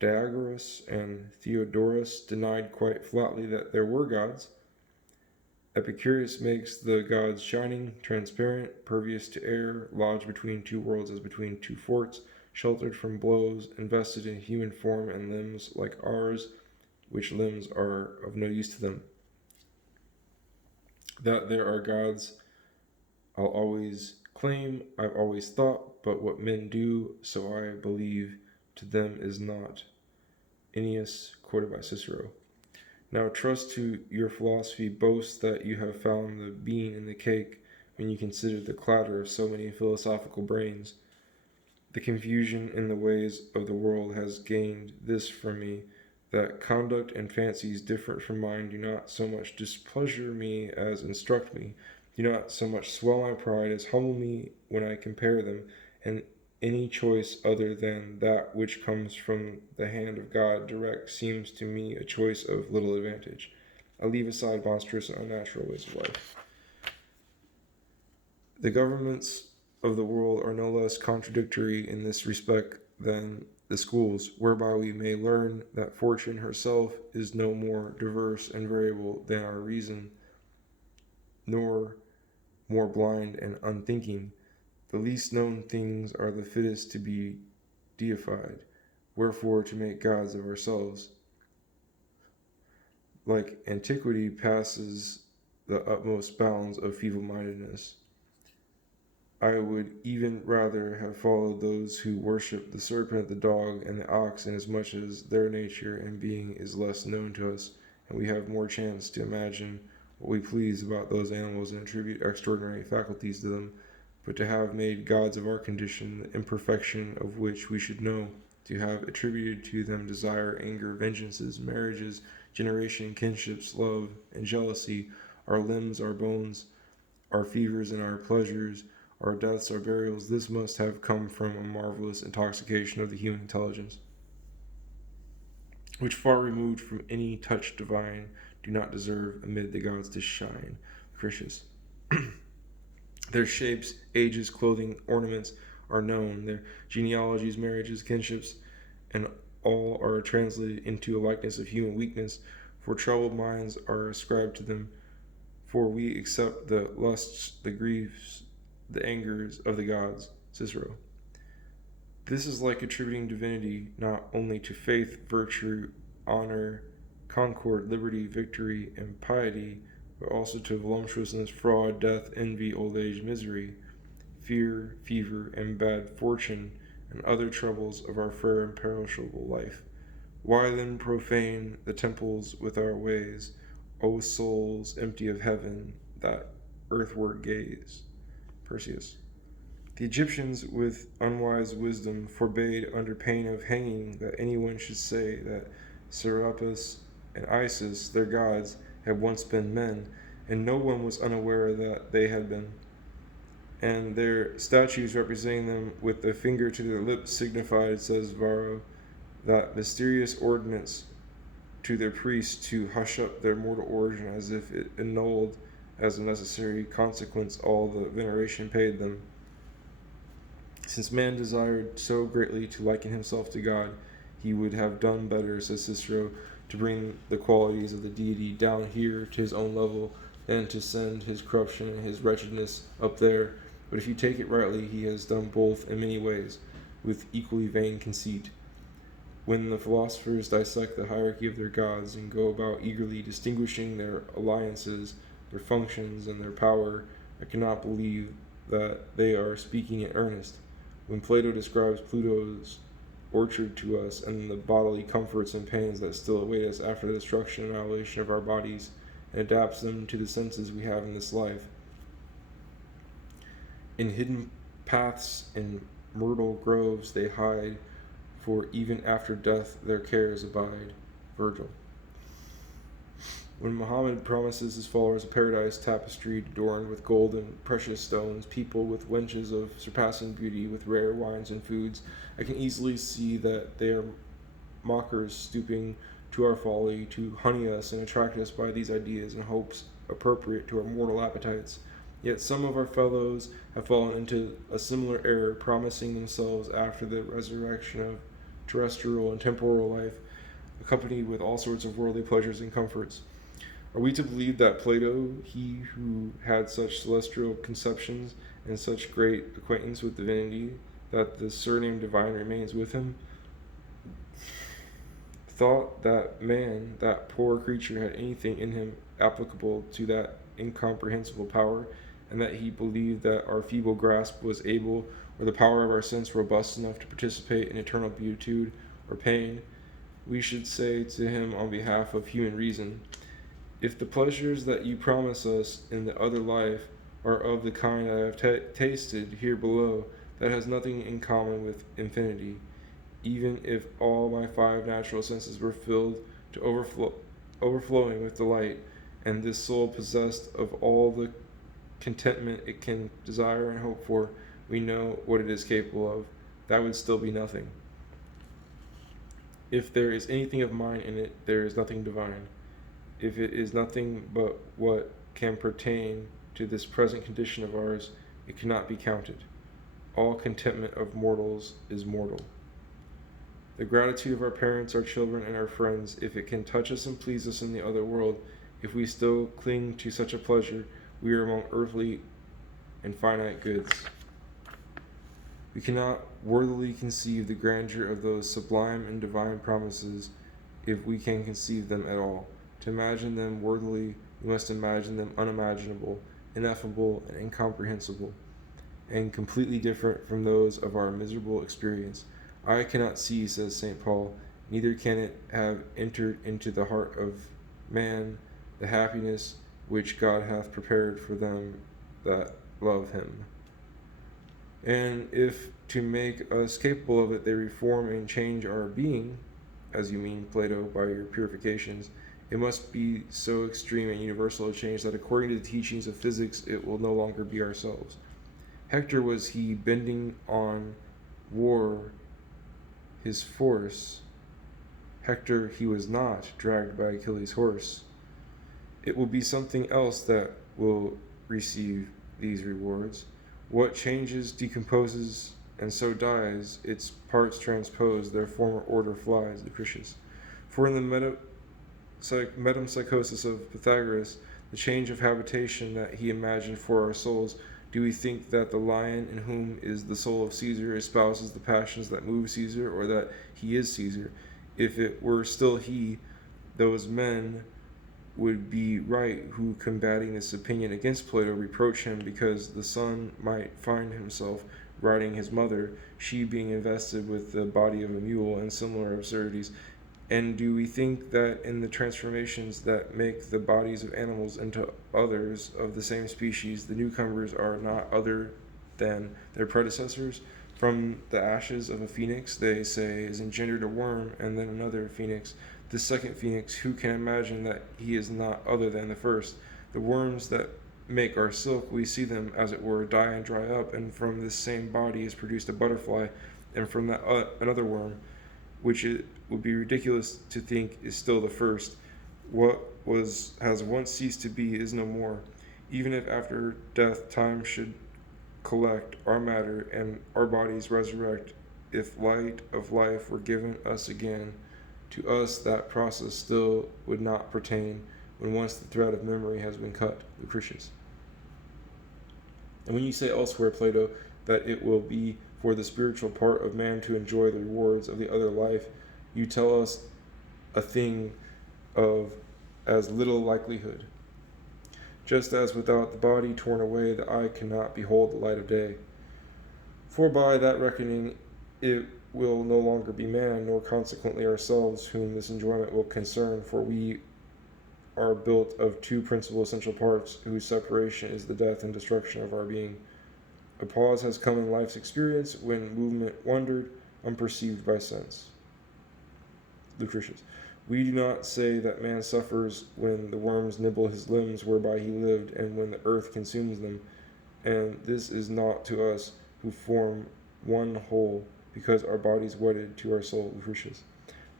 Diagoras and Theodorus denied quite flatly that there were gods. Epicurus makes the gods shining, transparent, pervious to air, lodged between two worlds as between two forts, sheltered from blows, invested in human form and limbs like ours, which limbs are of no use to them. That there are gods I'll always claim, I've always thought, but what men do, so I believe, to them is not. Ennius, quoted by Cicero. Now trust to your philosophy boasts that you have found the bean in the cake when you consider the clatter of so many philosophical brains. The confusion in the ways of the world has gained this from me, that conduct and fancies different from mine do not so much displeasure me as instruct me, do not so much swell my pride as humble me when I compare them, and any choice other than that which comes from the hand of God direct seems to me a choice of little advantage. I leave aside monstrous and unnatural ways of life. The governments of the world are no less contradictory in this respect than the schools, whereby we may learn that fortune herself is no more diverse and variable than our reason, nor more blind and unthinking. The least known things are the fittest to be deified. Wherefore, to make gods of ourselves, like antiquity, passes the utmost bounds of feeble-mindedness. I would even rather have followed those who worship the serpent, the dog, and the ox, inasmuch as their nature and being is less known to us, and we have more chance to imagine what we please about those animals and attribute extraordinary faculties to them, but to have made gods of our condition, the imperfection of which we should know, to have attributed to them desire, anger, vengeances, marriages, generation, kinships, love, and jealousy, our limbs, our bones, our fevers, and our pleasures, our deaths, our burials, this must have come from a marvelous intoxication of the human intelligence, which far removed from any touch divine do not deserve amid the gods to shine. Critias. Their shapes, ages, clothing, ornaments are known, their genealogies, marriages, kinships, and all are translated into a likeness of human weakness, for troubled minds are ascribed to them, for we accept the lusts, the griefs, the angers of the gods. Cicero. This is like attributing divinity not only to faith, virtue, honor, concord, liberty, victory, and piety, but also to voluptuousness, fraud, death, envy, old age, misery, fear, fever, and bad fortune, and other troubles of our fair and perishable life. Why then profane the temples with our ways, O souls empty of heaven, that earthward gaze? Perseus. The Egyptians, with unwise wisdom, forbade under pain of hanging that anyone should say that Serapis and Isis, their gods, had once been men, and no one was unaware that they had been. And their statues representing them with the finger to their lips signified, says Varro, that mysterious ordinance to their priests to hush up their mortal origin as if it annulled as a necessary consequence all the veneration paid them. Since man desired so greatly to liken himself to God, he would have done better, says Cicero, to bring the qualities of the deity down here to his own level than to send his corruption and his wretchedness up there. But if you take it rightly, he has done both in many ways, with equally vain conceit. When the philosophers dissect the hierarchy of their gods and go about eagerly distinguishing their alliances, their functions, and their power, I cannot believe that they are speaking in earnest. When Plato describes Pluto's orchard to us and the bodily comforts and pains that still await us after the destruction and annihilation of our bodies, and adapts them to the senses we have in this life, in hidden paths and myrtle groves they hide, for even after death their cares abide. Virgil. When Muhammad promises his followers a paradise tapestried, adorned with gold and precious stones, people with wenches of surpassing beauty, with rare wines and foods, I can easily see that they are mockers stooping to our folly, to honey us and attract us by these ideas and hopes appropriate to our mortal appetites. Yet some of our fellows have fallen into a similar error, promising themselves after the resurrection of terrestrial and temporal life, accompanied with all sorts of worldly pleasures and comforts. Are we to believe that Plato, he who had such celestial conceptions and such great acquaintance with divinity, that the surname divine remains with him, thought that man, that poor creature, had anything in him applicable to that incomprehensible power, and that he believed that our feeble grasp was able, or the power of our sense robust enough to participate in eternal beatitude or pain? We should say to him on behalf of human reason, if the pleasures that you promise us in the other life are of the kind I have tasted here below, that has nothing in common with infinity. Even if all my 5 natural senses were filled to overflowing with delight, and this soul possessed of all the contentment it can desire and hope for, we know what it is capable of, that would still be nothing. If there is anything of mine in it, there is nothing divine. If it is nothing but what can pertain to this present condition of ours, it cannot be counted. All contentment of mortals is mortal. The gratitude of our parents, our children, and our friends, if it can touch us and please us in the other world, if we still cling to such a pleasure, we are among earthly and finite goods. We cannot worthily conceive the grandeur of those sublime and divine promises if we can conceive them at all. To imagine them worthily, we must imagine them unimaginable, ineffable, and incomprehensible, and completely different from those of our miserable experience. I cannot see, says St. Paul, neither can it have entered into the heart of man the happiness which God hath prepared for them that love him. And if to make us capable of it they reform and change our being, as you mean, Plato, by your purifications, it must be so extreme and universal a change that according to the teachings of physics it will no longer be ourselves. Hector, was he bending on war his force? Hector he was not, dragged by Achilles' horse. It will be something else that will receive these rewards. What changes, decomposes, and so dies, its parts transpose, their former order flies, Lucretius. For in the metempsychosis of Pythagoras, the change of habitation that he imagined for our souls, do we think that the lion in whom is the soul of Caesar espouses the passions that move Caesar, or that he is Caesar? If it were still he, those men would be right who, combating this opinion against Plato, reproach him because the son might find himself riding his mother, she being invested with the body of a mule, and similar absurdities. And do we think that in the transformations that make the bodies of animals into others of the same species, the newcomers are not other than their predecessors? From the ashes of a phoenix, they say, is engendered a worm, and then another phoenix. The second phoenix, who can imagine that he is not other than the first? The worms that make our silk, we see them, as it were, die and dry up, and from this same body is produced a butterfly, and from that another worm. which it would be ridiculous to think is still the first. What has once ceased to be is no more. Even if after death time should collect our matter and our bodies resurrect, if light of life were given us again, to us that process still would not pertain when once the thread of memory has been cut. Lucretius. And when you say elsewhere, Plato, that it will be for the spiritual part of man to enjoy the rewards of the other life, you tell us a thing of as little likelihood. Just as without the body torn away, the eye cannot behold the light of day. For by that reckoning, it will no longer be man, nor consequently ourselves, whom this enjoyment will concern, for we are built of two principal essential parts, whose separation is the death and destruction of our being. A pause has come in life's experience when movement wandered, unperceived by sense. Lucretius. We do not say that man suffers when the worms nibble his limbs whereby he lived, and when the earth consumes them, and this is not to us who form one whole, because our bodies wedded to our soul. Lucretius.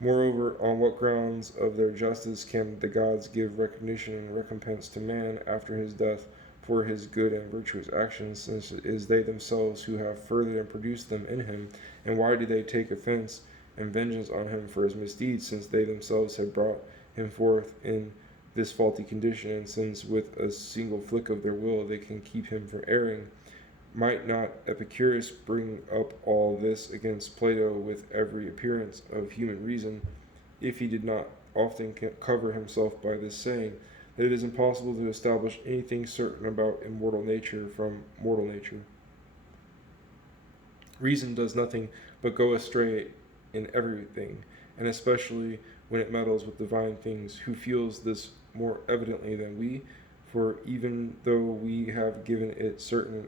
Moreover, on what grounds of their justice can the gods give recognition and recompense to man after his death for his good and virtuous actions, since it is they themselves who have furthered and produced them in him? And why do they take offense and vengeance on him for his misdeeds, since they themselves have brought him forth in this faulty condition, and since with a single flick of their will they can keep him from erring? Might not Epicurus bring up all this against Plato with every appearance of human reason, if he did not often cover himself by this saying, that it is impossible to establish anything certain about immortal nature from mortal nature? Reason does nothing but go astray in everything, and especially when it meddles with divine things. Who feels this more evidently than we? For even though we have given it certain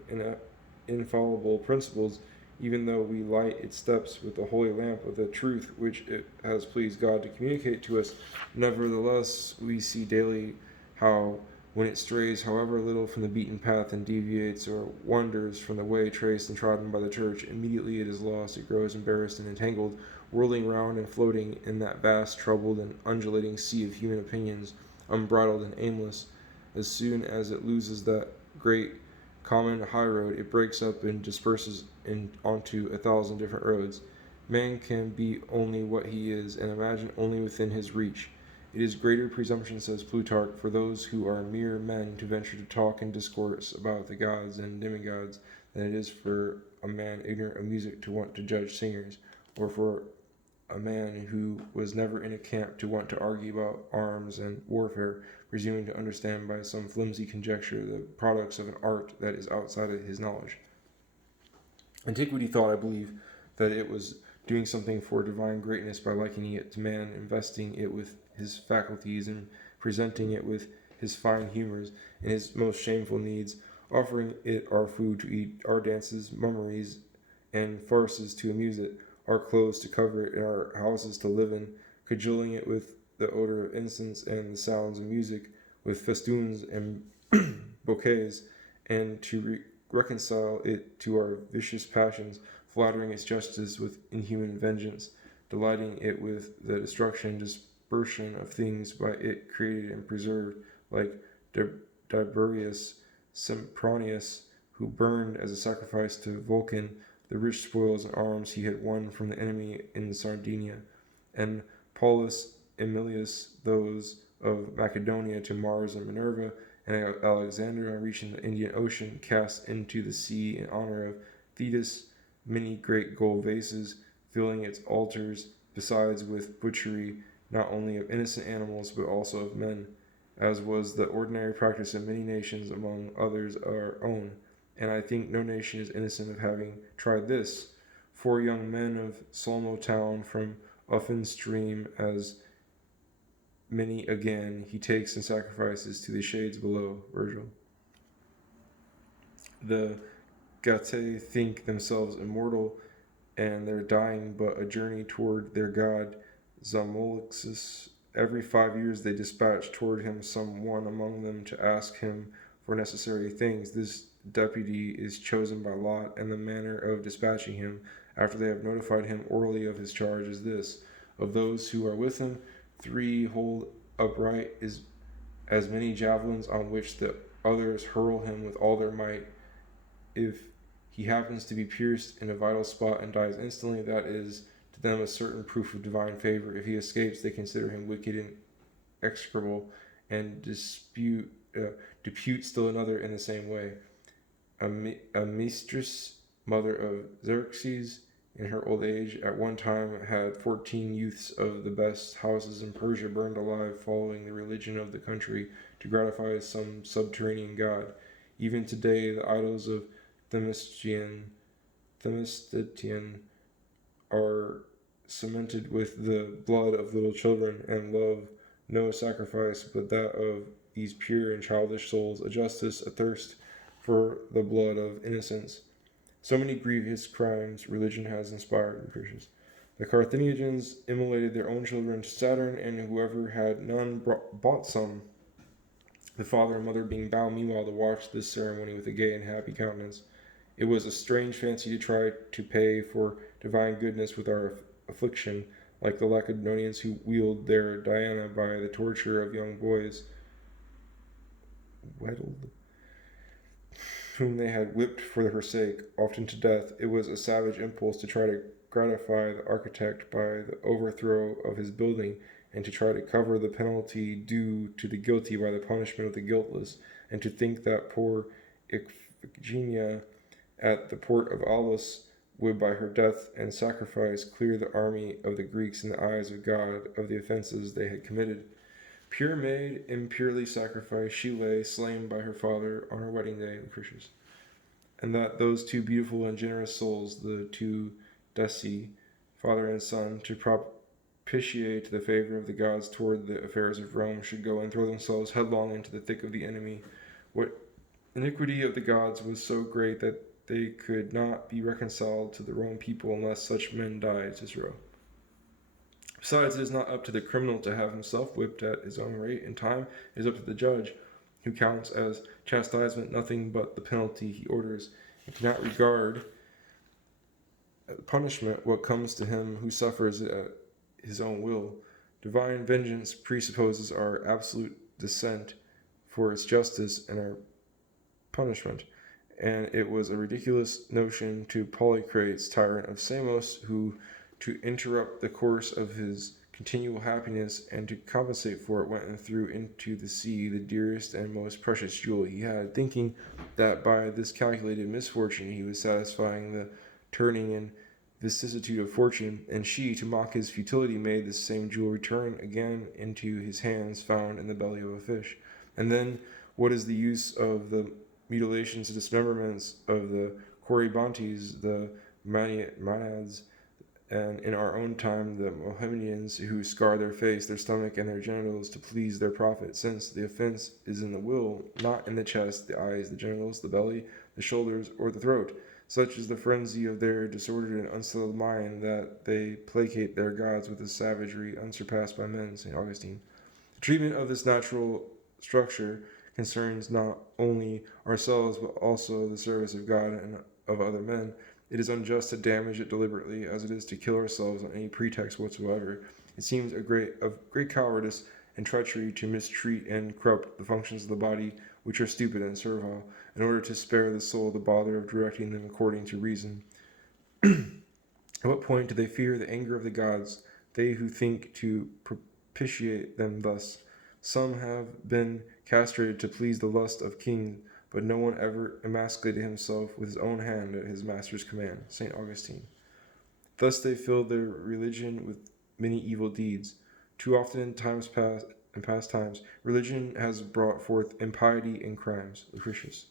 infallible principles, even though we light its steps with the holy lamp of the truth which it has pleased God to communicate to us, nevertheless we see daily how, when it strays however little from the beaten path and deviates or wanders from the way traced and trodden by the church, immediately it is lost, it grows embarrassed and entangled, whirling round and floating in that vast, troubled, and undulating sea of human opinions, unbridled and aimless. As soon as it loses that great common highroad, it breaks up and disperses onto 1,000 different roads. Man can be only what he is, and imagine only within his reach. It is greater presumption, says Plutarch, for those who are mere men to venture to talk and discourse about the gods and demigods, than it is for a man ignorant of music to want to judge singers, or for a man who was never in a camp to want to argue about arms and warfare, presuming to understand by some flimsy conjecture the products of an art that is outside of his knowledge. Antiquity thought, I believe, that it was doing something for divine greatness by likening it to man, investing it with his faculties, and presenting it with his fine humors and his most shameful needs, offering it our food to eat, our dances, mummeries, and farces to amuse it, our clothes to cover it, and our houses to live in, cajoling it with the odor of incense and the sounds of music, with festoons and bouquets, and to reconcile it to our vicious passions, flattering its justice with inhuman vengeance, delighting it with the destruction and dispersion of things by it created and preserved, like Tiberius Sempronius, who burned as a sacrifice to Vulcan the rich spoils and arms he had won from the enemy in Sardinia, and Paulus Emilius those of Macedonia to Mars and Minerva, and Alexander, on reaching the Indian Ocean, cast into the sea in honor of Thetis many great gold vases, filling its altars, besides with butchery not only of innocent animals but also of men, as was the ordinary practice of many nations, among others our own. And I think no nation is innocent of having tried this. 4 young men of Solmo town from Uffin stream, as many again he takes and sacrifices to the shades below. Virgil. The Gatae think themselves immortal, and their dying but a journey toward their god Zamolixus. Every 5 years they dispatch toward him some one among them to ask him for necessary things. This deputy is chosen by lot, and the manner of dispatching him, after they have notified him orally of his charge, is this: of those who are with him, 3 hold upright as many javelins, on which the others hurl him with all their might. If he happens to be pierced in a vital spot and dies instantly, that is to them a certain proof of divine favor. If he escapes, they consider him wicked and execrable, and depute still another in the same way. A mistress, mother of Xerxes, in her old age, at one time had 14 youths of the best houses in Persia burned alive, following the religion of the country to gratify some subterranean god. Even today, the idols of Themistocles are cemented with the blood of little children, and love no sacrifice but that of these pure and childish souls, a justice, a thirst for the blood of innocents. So many grievous crimes religion has inspired the Christians. The Carthaginians immolated their own children to Saturn, and whoever had none bought some. The father and mother being bound meanwhile to watch this ceremony with a gay and happy countenance. It was a strange fancy to try to pay for divine goodness with our affliction, like the Lacedaemonians who wield their Diana by the torture of young boys, whom they had whipped for her sake, often to death. It was a savage impulse to try to gratify the architect by the overthrow of his building, and to try to cover the penalty due to the guilty by the punishment of the guiltless, and to think that poor Iphigenia at the port of Aulis would by her death and sacrifice clear the army of the Greeks in the eyes of God of the offenses they had committed. Pure maid, impurely sacrificed, she lay slain by her father on her wedding day, Lucretius. And that those 2 beautiful and generous souls, the 2 Decii, father and son, to propitiate the favor of the gods toward the affairs of Rome, should go and throw themselves headlong into the thick of the enemy. What iniquity of the gods was so great that they could not be reconciled to the Roman people unless such men died, Cicero. Besides, it is not up to the criminal to have himself whipped at his own rate and time. It is up to the judge, who counts as chastisement nothing but the penalty he orders, and cannot regard as punishment what comes to him who suffers it at his own will. Divine vengeance presupposes our absolute descent for its justice and our punishment, and it was a ridiculous notion to Polycrates, tyrant of Samos, who, to interrupt the course of his continual happiness and to compensate for it, went and threw into the sea the dearest and most precious jewel he had, thinking that by this calculated misfortune he was satisfying the turning and vicissitude of fortune, and she, to mock his futility, made this same jewel return again into his hands found in the belly of a fish. And then what is the use of the mutilations and dismemberments of the Corybantes, the Maenads, and in our own time the Mohammedans, who scar their face, their stomach, and their genitals to please their prophet, since the offense is in the will, not in the chest, the eyes, the genitals, the belly, the shoulders, or the throat. Such is the frenzy of their disordered and unsettled mind, that they placate their gods with a savagery unsurpassed by men, St. Augustine. The treatment of this natural structure concerns not only ourselves, but also the service of God and of other men. It is unjust to damage it deliberately, as it is to kill ourselves on any pretext whatsoever. It seems of great cowardice and treachery to mistreat and corrupt the functions of the body, which are stupid and servile, in order to spare the soul the bother of directing them according to reason. At what point do they fear the anger of the gods, they who think to propitiate them thus? Some have been castrated to please the lust of kings, but no one ever emasculated himself with his own hand at his master's command. St. Augustine. Thus they filled their religion with many evil deeds. Too often in past times, religion has brought forth impiety and crimes. Lucretius.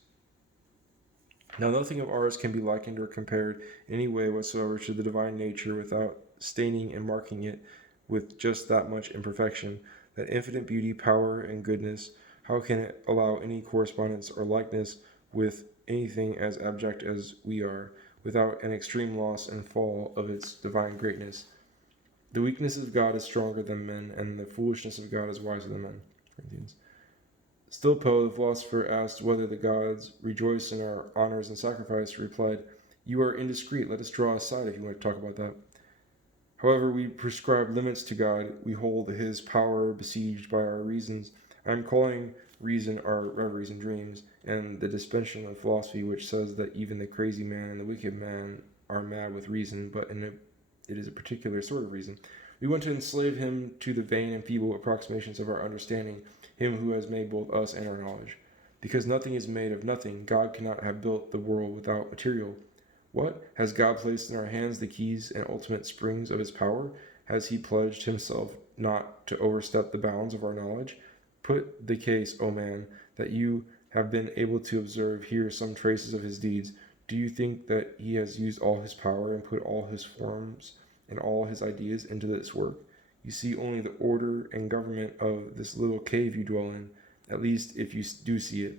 Now nothing of ours can be likened or compared in any way whatsoever to the divine nature without staining and marking it with just that much imperfection, that infinite beauty, power, and goodness. How can it allow any correspondence or likeness with anything as abject as we are, without an extreme loss and fall of its divine greatness? The weakness of God is stronger than men, and the foolishness of God is wiser than men. Corinthians. Still Poe, the philosopher, asked whether the gods rejoice in our honors and sacrifice, replied, You are indiscreet. Let us draw aside if you want to talk about that. However, we prescribe limits to God. We hold his power besieged by our reasons. I am calling reason our reveries and dreams, and the dispensation of philosophy which says that even the crazy man and the wicked man are mad with reason, but it is a particular sort of reason. We want to enslave him to the vain and feeble approximations of our understanding, him who has made both us and our knowledge. Because nothing is made of nothing, God cannot have built the world without material. What? Has God placed in our hands the keys and ultimate springs of his power? Has he pledged himself not to overstep the bounds of our knowledge? Put the case, O man, that you have been able to observe here some traces of his deeds. Do you think that he has used all his power and put all his forms and all his ideas into this work? You see only the order and government of this little cave you dwell in, at least if you do see it.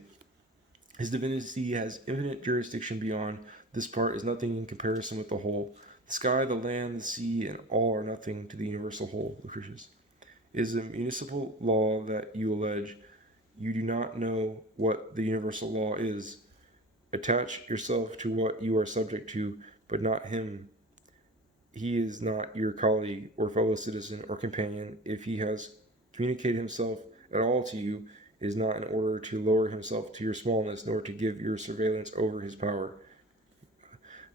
His divinity has infinite jurisdiction beyond. This part is nothing in comparison with the whole. The sky, the land, the sea, and all are nothing to the universal whole. Lucretius. It is a municipal law that you allege. You do not know what the universal law is. Attach yourself to what you are subject to, but not him. He is not your colleague or fellow citizen or companion. If he has communicated himself at all to you, it is not in order to lower himself to your smallness, nor to give your surveillance over his power.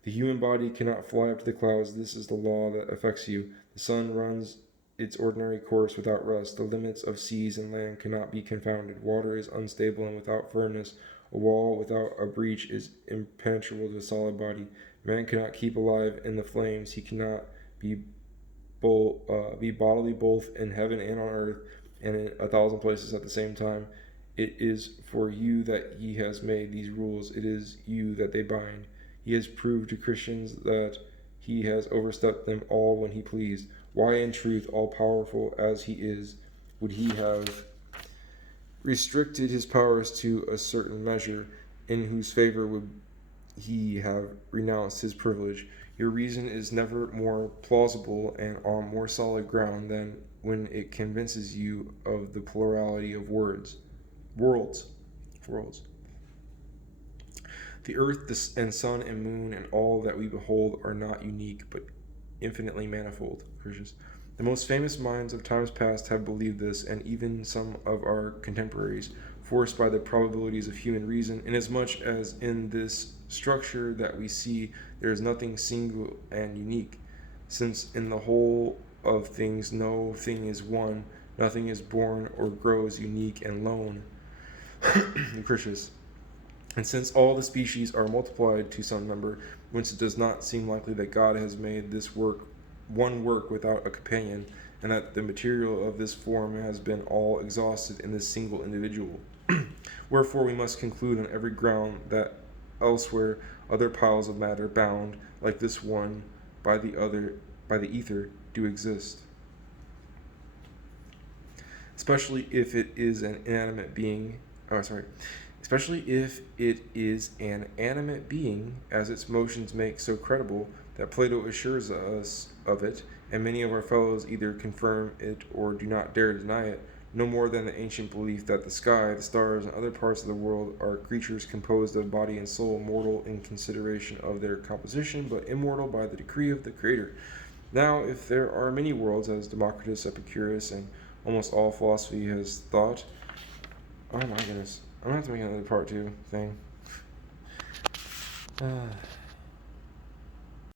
The human body cannot fly up to the clouds. This is the law that affects you. The sun runs its ordinary course without rest. The limits of seas and land cannot be confounded. Water is unstable and without firmness. A wall without a breach is impenetrable to a solid body. Man cannot keep alive in the flames. He cannot be bodily both in heaven and on earth and in 1,000 places at the same time. It is for you that he has made these rules. It is you that they bind. He has proved to Christians that he has overstepped them all when he pleased. Why, in truth, all-powerful as he is, would he have restricted his powers to a certain measure, in whose favor would he have renounced his privilege? Your reason is never more plausible and on more solid ground than when it convinces you of the plurality of worlds. The earth and sun and moon and all that we behold are not unique, but infinitely manifold. The most famous minds of times past have believed this, and even some of our contemporaries, forced by the probabilities of human reason, inasmuch as in this structure that we see there is nothing single and unique, since in the whole of things no thing is one, nothing is born or grows unique and lone. Lucretius. And since all the species are multiplied to some number, whence it does not seem likely that God has made this one work without a companion, and that the material of this form has been all exhausted in this single individual. Wherefore we must conclude on every ground that elsewhere other piles of matter bound, like this one, by the ether, do exist. Especially if it is an animate being, as its motions make so credible that Plato assures us of it, and many of our fellows either confirm it or do not dare deny it, no more than the ancient belief that the sky, the stars, and other parts of the world are creatures composed of body and soul, mortal in consideration of their composition, but immortal by the decree of the Creator. Now, if there are many worlds, as Democritus, Epicurus, and almost all philosophy has thought, oh my goodness, I'm going to have to make another part 2 thing.